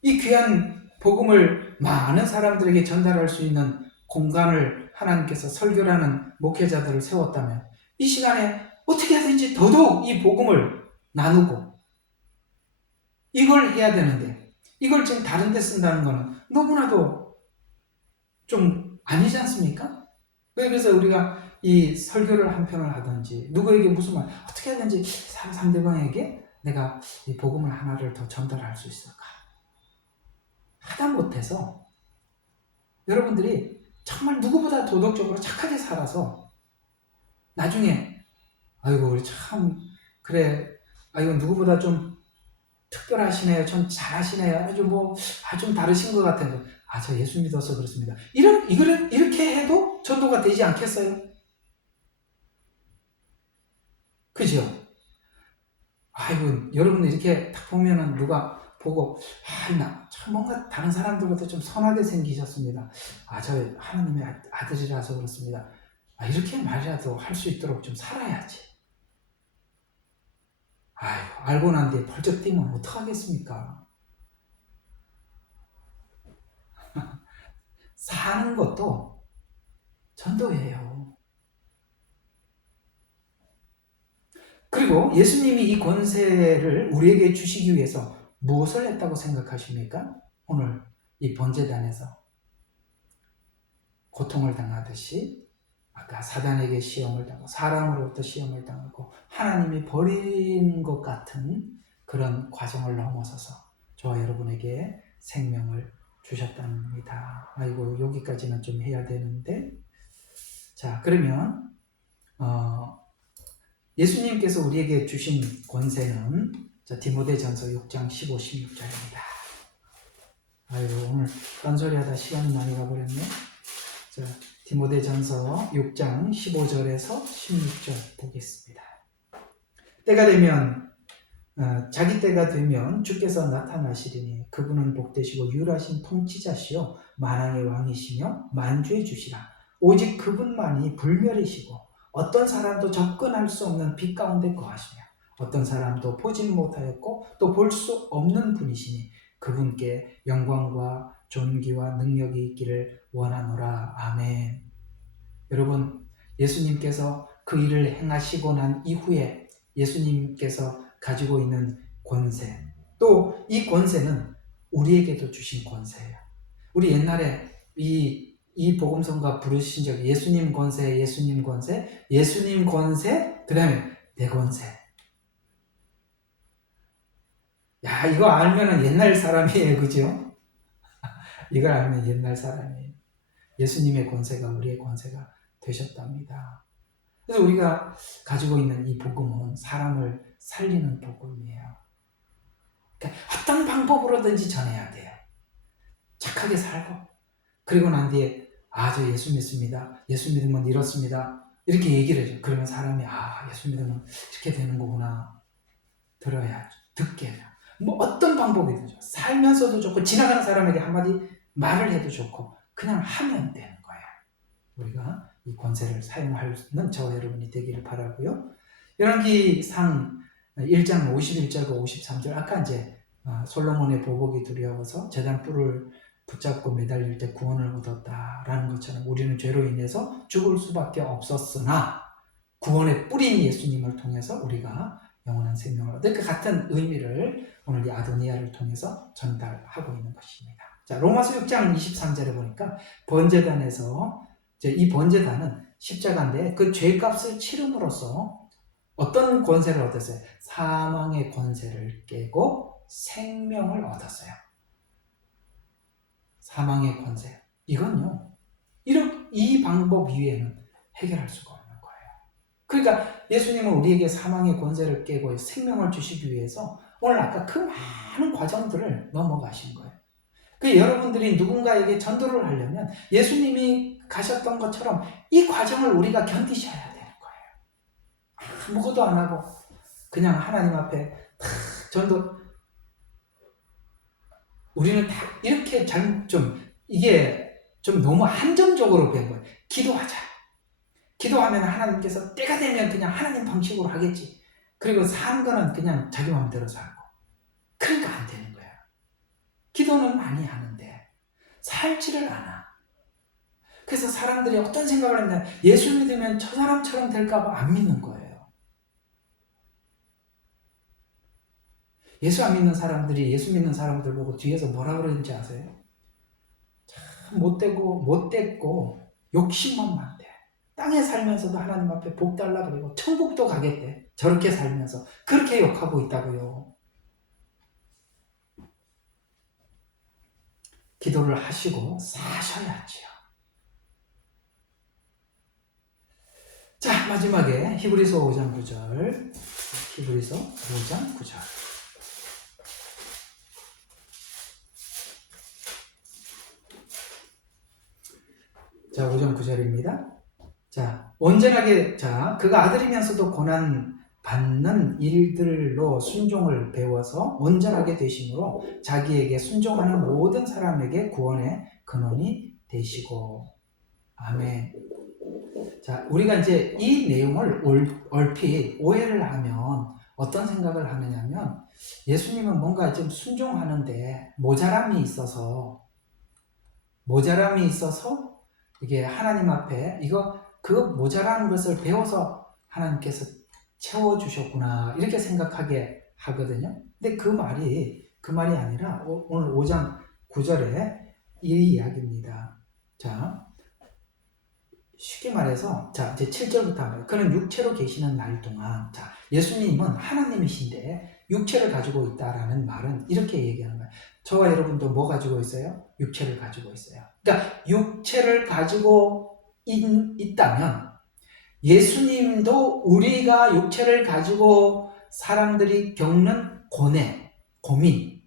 이 귀한 복음을 많은 사람들에게 전달할 수 있는 공간을 하나님께서 설교라는 목회자들을 세웠다면, 이 시간에 어떻게 하든지 더더욱 이 복음을 나누고 이걸 해야 되는데, 이걸 지금 다른 데 쓴다는 거는 너무나도 좀 아니지 않습니까? 그래서 우리가 이 설교를 한 편을 하든지 누구에게 무슨 말 어떻게 하든지 상대방에게 내가 이 복음을 하나를 더 전달할 수 있을까? 하다 못해서 여러분들이 정말 누구보다 도덕적으로 착하게 살아서 나중에 아이고 우리 참 그래, 아이고 누구보다 좀 특별하시네요, 좀 잘하시네요, 아주 좀 다르신 것 같아요. 저 예수 믿어서 그렇습니다. 이렇게 해도 전도가 되지 않겠어요? 그죠? 아이고 여러분 이렇게 딱 보면은 누가 보고 나 참 뭔가 다른 사람들보다 좀 선하게 생기셨습니다. 저 하나님의 아들이라서 그렇습니다. 이렇게 말이라도 할 수 있도록 좀 살아야지. 알고 난 뒤에 벌쩍 뛰면 어떡하겠습니까? 사는 것도 전도예요. 그리고 예수님이 이 권세를 우리에게 주시기 위해서 무엇을 했다고 생각하십니까? 오늘 이 번제단에서 고통을 당하듯이 아까 사단에게 시험을 당하고 사람으로부터 시험을 당하고 하나님이 버린 것 같은 그런 과정을 넘어서서 저와 여러분에게 생명을 주셨답니다. 아이고 여기까지는 좀 해야 되는데, 자 그러면 예수님께서 우리에게 주신 권세는 디모데전서 6장 15, 16절입니다. 아이고 오늘 딴소리하다 시간이 많이 가버렸네. 자 디모데전서 6장 15절에서 16절 보겠습니다. 때가 되면 자기 때가 되면 주께서 나타나시리니 그분은 복되시고 유일하신 통치자시요 만왕의 왕이시며 만주의 주시라. 오직 그분만이 불멸이시고 어떤 사람도 접근할 수 없는 빛 가운데 거하시며 어떤 사람도 보지 못하였고 또 볼 수 없는 분이시니 그분께 영광과 존귀와 능력이 있기를 원하노라. 아멘. 여러분, 예수님께서 그 일을 행하시고 난 이후에 예수님께서 가지고 있는 권세, 또 이 권세는 우리에게도 주신 권세예요. 우리 옛날에 이 복음성가 부르신 적이 예수님 권세, 예수님 권세, 예수님 권세, 그 다음에 내 권세. 야, 이거 알면은 옛날 사람이에요, 그죠? 이걸 알면 옛날 사람이에요. 예수님의 권세가 우리의 권세가 되셨답니다. 그래서 우리가 가지고 있는 이 복음은 사람을 살리는 복음이에요. 그러니까 어떤 방법으로든지 전해야 돼요. 착하게 살고, 그리고 난 뒤에 저 예수 믿습니다. 예수 믿으면 이렇습니다. 이렇게 얘기를 해줘. 그러면 사람이 예수 믿으면 이렇게 되는 거구나. 들어야죠. 듣게 해요. 뭐 어떤 방법이든 좋아. 살면서도 좋고 지나가는 사람에게 한마디 말을 해도 좋고 그냥 하면 되는 거예요. 우리가 이 권세를 사용하는 저와 여러분이 되기를 바라고요. 열왕기상 1장 51절과 53절 아까 이제 솔로몬의 보복이 두려워서 제단 뿔을 붙잡고 매달릴 때 구원을 얻었다라는 것처럼 우리는 죄로 인해서 죽을 수밖에 없었으나 구원의 뿌린 예수님을 통해서 우리가 영원한 생명을 얻을 그 같은 의미를 오늘 이 아도니아를 통해서 전달하고 있는 것입니다. 자, 로마서 6장 23절에 보니까 번제단에서 이 번제단은 십자가인데 그 죄값을 치름으로써 어떤 권세를 얻었어요? 사망의 권세를 깨고 생명을 얻었어요. 사망의 권세. 이건요, 이 방법 이외에는 해결할 수가 없는 거예요. 그러니까 예수님은 우리에게 사망의 권세를 깨고 생명을 주시기 위해서 오늘 아까 그 많은 과정들을 넘어가신 거예요. 그 여러분들이 누군가에게 전도를 하려면 예수님이 가셨던 것처럼 이 과정을 우리가 견디셔야 되는 거예요. 아무것도 안 하고 그냥 하나님 앞에 전도, 우리는 다 이렇게 이게 좀 너무 한정적으로 된 거예요. 기도하자. 기도하면 하나님께서 때가 되면 그냥 하나님 방식으로 하겠지. 그리고 사는 거는 그냥 자기 마음대로 살고. 그러니까 안 되는 거야. 기도는 많이 하는데 살지를 않아. 그래서 사람들이 어떤 생각을 했냐, 예수 믿으면 저 사람처럼 될까 봐 안 믿는 거예요. 예수 안 믿는 사람들이 예수 믿는 사람들 보고 뒤에서 뭐라 그러는지 아세요? 참 못됐고 욕심만 많대. 땅에 살면서도 하나님 앞에 복 달라 그러고 천국도 가겠대. 저렇게 살면서 그렇게 욕하고 있다고요. 기도를 하시고 사셔야지요. 자, 마지막에 히브리서 5장 9절. 히브리서 5장 9절. 자, 5장 9절입니다. 자, 온전하게, 그가 아들이면서도 고난 받는 일들로 순종을 배워서 온전하게 되심으로 자기에게 순종하는 모든 사람에게 구원의 근원이 되시고. 아멘. 자, 우리가 이제 이 내용을 얼핏 오해를 하면 어떤 생각을 하느냐면 예수님은 뭔가 좀 순종하는데 모자람이 있어서 이게 하나님 앞에 그 모자란 것을 배워서 하나님께서 채워주셨구나 이렇게 생각하게 하거든요. 근데 그 말이 아니라 오늘 5장 9절에 이 이야기입니다. 자, 쉽게 말해서 이제 7절부터 하면 그는 육체로 계시는 날 동안 예수님은 하나님이신데 육체를 가지고 있다라는 말은 이렇게 얘기하는 거예요. 저와 여러분도 뭐 가지고 있어요? 육체를 가지고 있어요. 그러니까 육체를 가지고 있다면 예수님도 우리가 육체를 가지고 사람들이 겪는 고뇌, 고민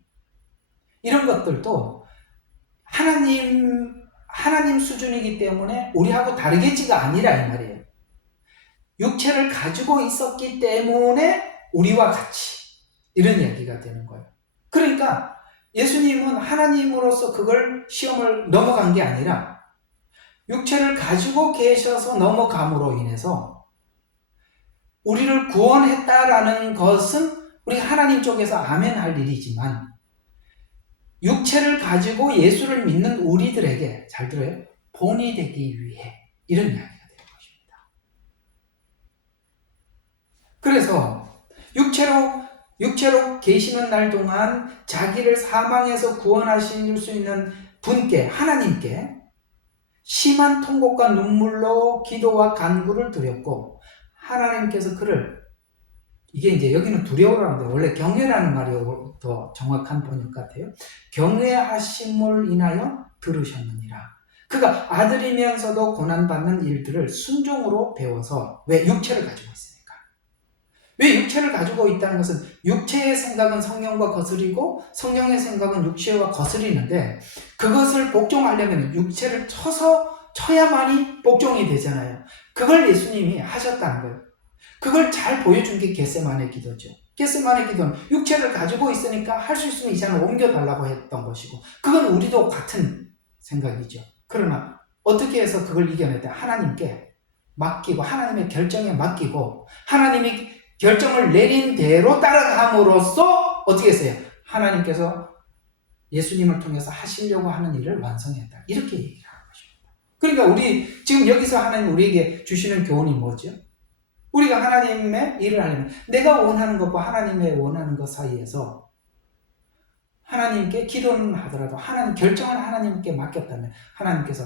이런 것들도 하나님 수준이기 때문에 우리하고 다르겠지가 아니라 이 말이에요. 육체를 가지고 있었기 때문에 우리와 같이 이런 이야기가 되는 거예요. 그러니까 예수님은 하나님으로서 그걸 시험을 넘어간 게 아니라 육체를 가지고 계셔서 넘어감으로 인해서 우리를 구원했다라는 것은 우리 하나님 쪽에서 아멘 할 일이지만 육체를 가지고 예수를 믿는 우리들에게, 잘 들어요, 본이 되기 위해 이런 이야기가 되는 것입니다. 그래서 육체로 계시는 날 동안 자기를 사망에서 구원하실 수 있는 분께, 하나님께 심한 통곡과 눈물로 기도와 간구를 드렸고, 하나님께서 그를, 이게 이제 여기는 두려워라는데 원래 경외라는 말이 더 정확한 번역 같아요. 경외하심을 인하여 들으셨느니라. 그가 아들이면서도 고난받는 일들을 순종으로 배워서, 왜? 육체를 가지고 있으니까. 왜 육체를 가지고 있다는 것은 육체의 생각은 성령과 거스리고 성령의 생각은 육체와 거스리는데, 그것을 복종하려면 육체를 쳐야만이 복종이 되잖아요. 그걸 예수님이 하셨다는 거예요. 그걸 잘 보여준 게 겟세마네 기도죠. 겟세마네 기도는 육체를 가지고 있으니까 할 수 있으면 이 잔을 옮겨달라고 했던 것이고, 그건 우리도 같은 생각이죠. 그러나 어떻게 해서 그걸 이겨냈다? 하나님께 맡기고, 하나님의 결정에 맡기고, 하나님이 결정을 내린 대로 따라감으로써 어떻게 했어요? 하나님께서 예수님을 통해서 하시려고 하는 일을 완성했다. 이렇게 얘기를 하는 것입니다. 그러니까 우리 지금 여기서 하나님 우리에게 주시는 교훈이 뭐죠? 우리가 하나님의 일을 하려면 내가 원하는 것과 하나님의 원하는 것 사이에서 하나님께 기도는 하더라도 하나님 결정을 하나님께 맡겼다면 하나님께서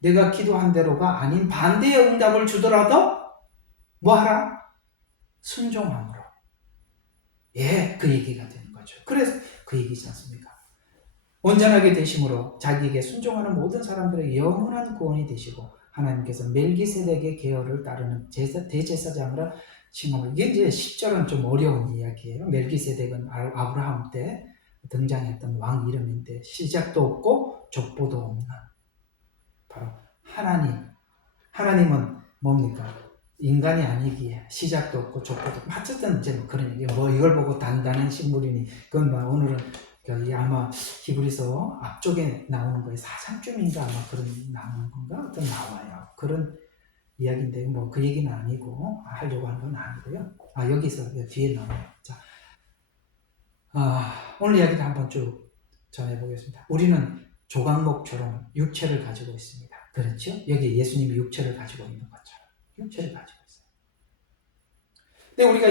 내가 기도한 대로가 아닌 반대의 응답을 주더라도 뭐 하라? 순종함으로. 예, 그 얘기가 되는 거죠. 그래서 그 얘기지 않습니까? 온전하게 되심으로 자기에게 순종하는 모든 사람들의 영원한 구원이 되시고, 하나님께서 멜기세덱의 계열을 따르는 대제사장으로 칭함을. 이게 이제 10절은 좀 어려운 이야기예요. 멜기세덱은 아브라함 때 등장했던 왕 이름인데 시작도 없고 족보도 없는 바로 하나님은 뭡니까? 인간이 아니기에 시작도 없고 족보도 없고, 어쨌든 이제 뭐 그런 얘기, 뭐 이걸 보고 단단한 식물이니, 그건 뭐 오늘은 아마 히브리서 앞쪽에 나오는 거에 4장쯤인가 아마 그런 나오는 건가? 어떤 나와요. 그런 이야기인데 뭐 그 얘기는 아니고 하려고 하는 건 아니고요. 여기서 뒤에 나와요. 자, 오늘 이야기를 한번 쭉 전해보겠습니다. 우리는 조각목처럼 육체를 가지고 있습니다. 그렇죠? 여기 예수님이 육체를 가지고 있는 것처럼 육체를 가지고 있어요. 근데 우리가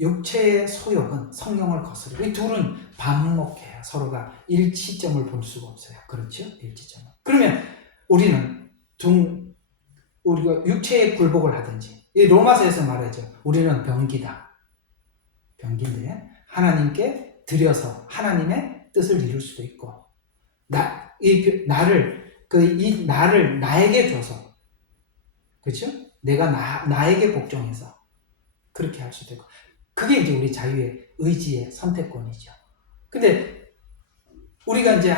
육체의 소욕은 성령을 거스르고, 이 둘은 반목해요. 서로가 일치점을 볼 수가 없어요. 그렇죠? 일치점을. 그러면 우리가 육체에 굴복을 하든지, 이 로마서에서 말하죠. 우리는 병기인데 하나님께 드려서 하나님의 뜻을 이룰 수도 있고, 나를 나에게 줘서, 그렇죠? 내가 나에게 복종해서 그렇게 할 수도 있고, 그게 이제 우리 자유의 의지의 선택권이죠. 근데 우리가 이제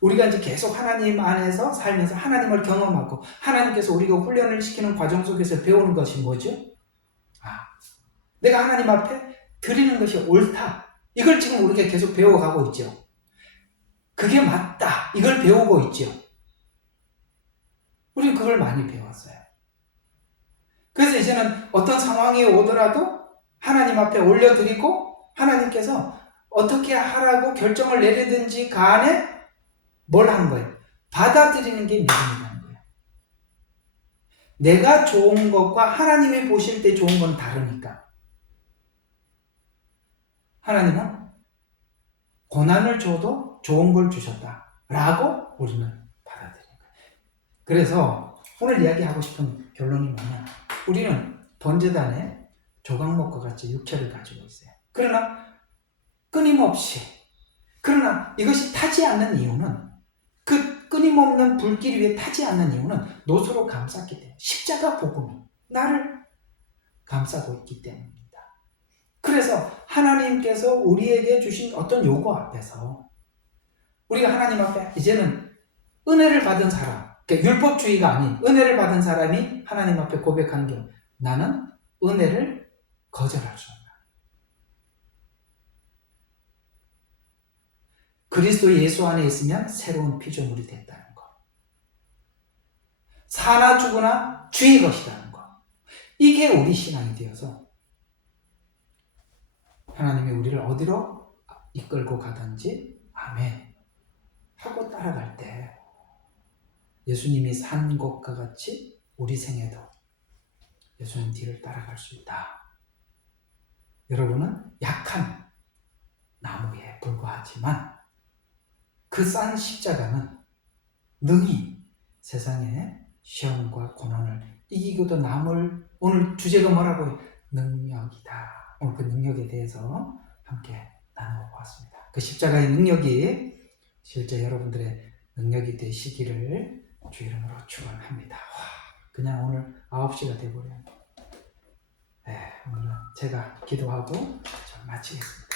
우리가 이제 계속 하나님 안에서 살면서 하나님을 경험하고, 하나님께서 우리가 훈련을 시키는 과정 속에서 배우는 것이 뭐죠? 내가 하나님 앞에 드리는 것이 옳다. 이걸 지금 우리가 계속 배워가고 있죠. 그게 맞다. 이걸 배우고 있죠. 우리는 그걸 많이 배웠어요. 그래서 이제는 어떤 상황이 오더라도 하나님 앞에 올려드리고, 하나님께서 어떻게 하라고 결정을 내리든지 간에 뭘 하는 거예요? 받아들이는 게 믿음이라는 거예요. 내가 좋은 것과 하나님이 보실 때 좋은 건 다르니까. 하나님은 고난을 줘도 좋은 걸 주셨다라고 우리는 받아들이는 거예요. 그래서 오늘 이야기하고 싶은 결론이 뭐냐? 우리는 번제단의 조각목과 같이 육체를 가지고 있어요. 그러나 이것이 타지 않는 이유는, 그 끊임없는 불길 위에 타지 않는 이유는 노수로 감쌌기 때문에, 십자가 복음이 나를 감싸고 있기 때문입니다. 그래서 하나님께서 우리에게 주신 어떤 요구 앞에서 우리가 하나님 앞에 이제는 은혜를 받은 사람, 그러니까 율법주의가 아닌 은혜를 받은 사람이 하나님 앞에 고백하는 게, 나는 은혜를 거절할 수 없다. 그리스도 예수 안에 있으면 새로운 피조물이 됐다는 것. 사나 죽으나 주의 것이라는 것. 이게 우리 신앙이 되어서 하나님이 우리를 어디로 이끌고 가든지 아멘 하고 따라갈 때 예수님이 산 것과 같이 우리 생에도 예수님 뒤를 따라갈 수 있다. 여러분은 약한 나무에 불과하지만 그 싼 십자가는 능히 세상의 시험과 고난을 이기고도 남을 오늘 주제가 뭐라고요? 능력이다. 오늘 그 능력에 대해서 함께 나눠보았습니다. 그 십자가의 능력이 실제 여러분들의 능력이 되시기를 주 이름으로 축원합니다. 그냥 오늘 9시가 돼버렸네요. 네, 오늘은 제가 기도하고 좀 마치겠습니다.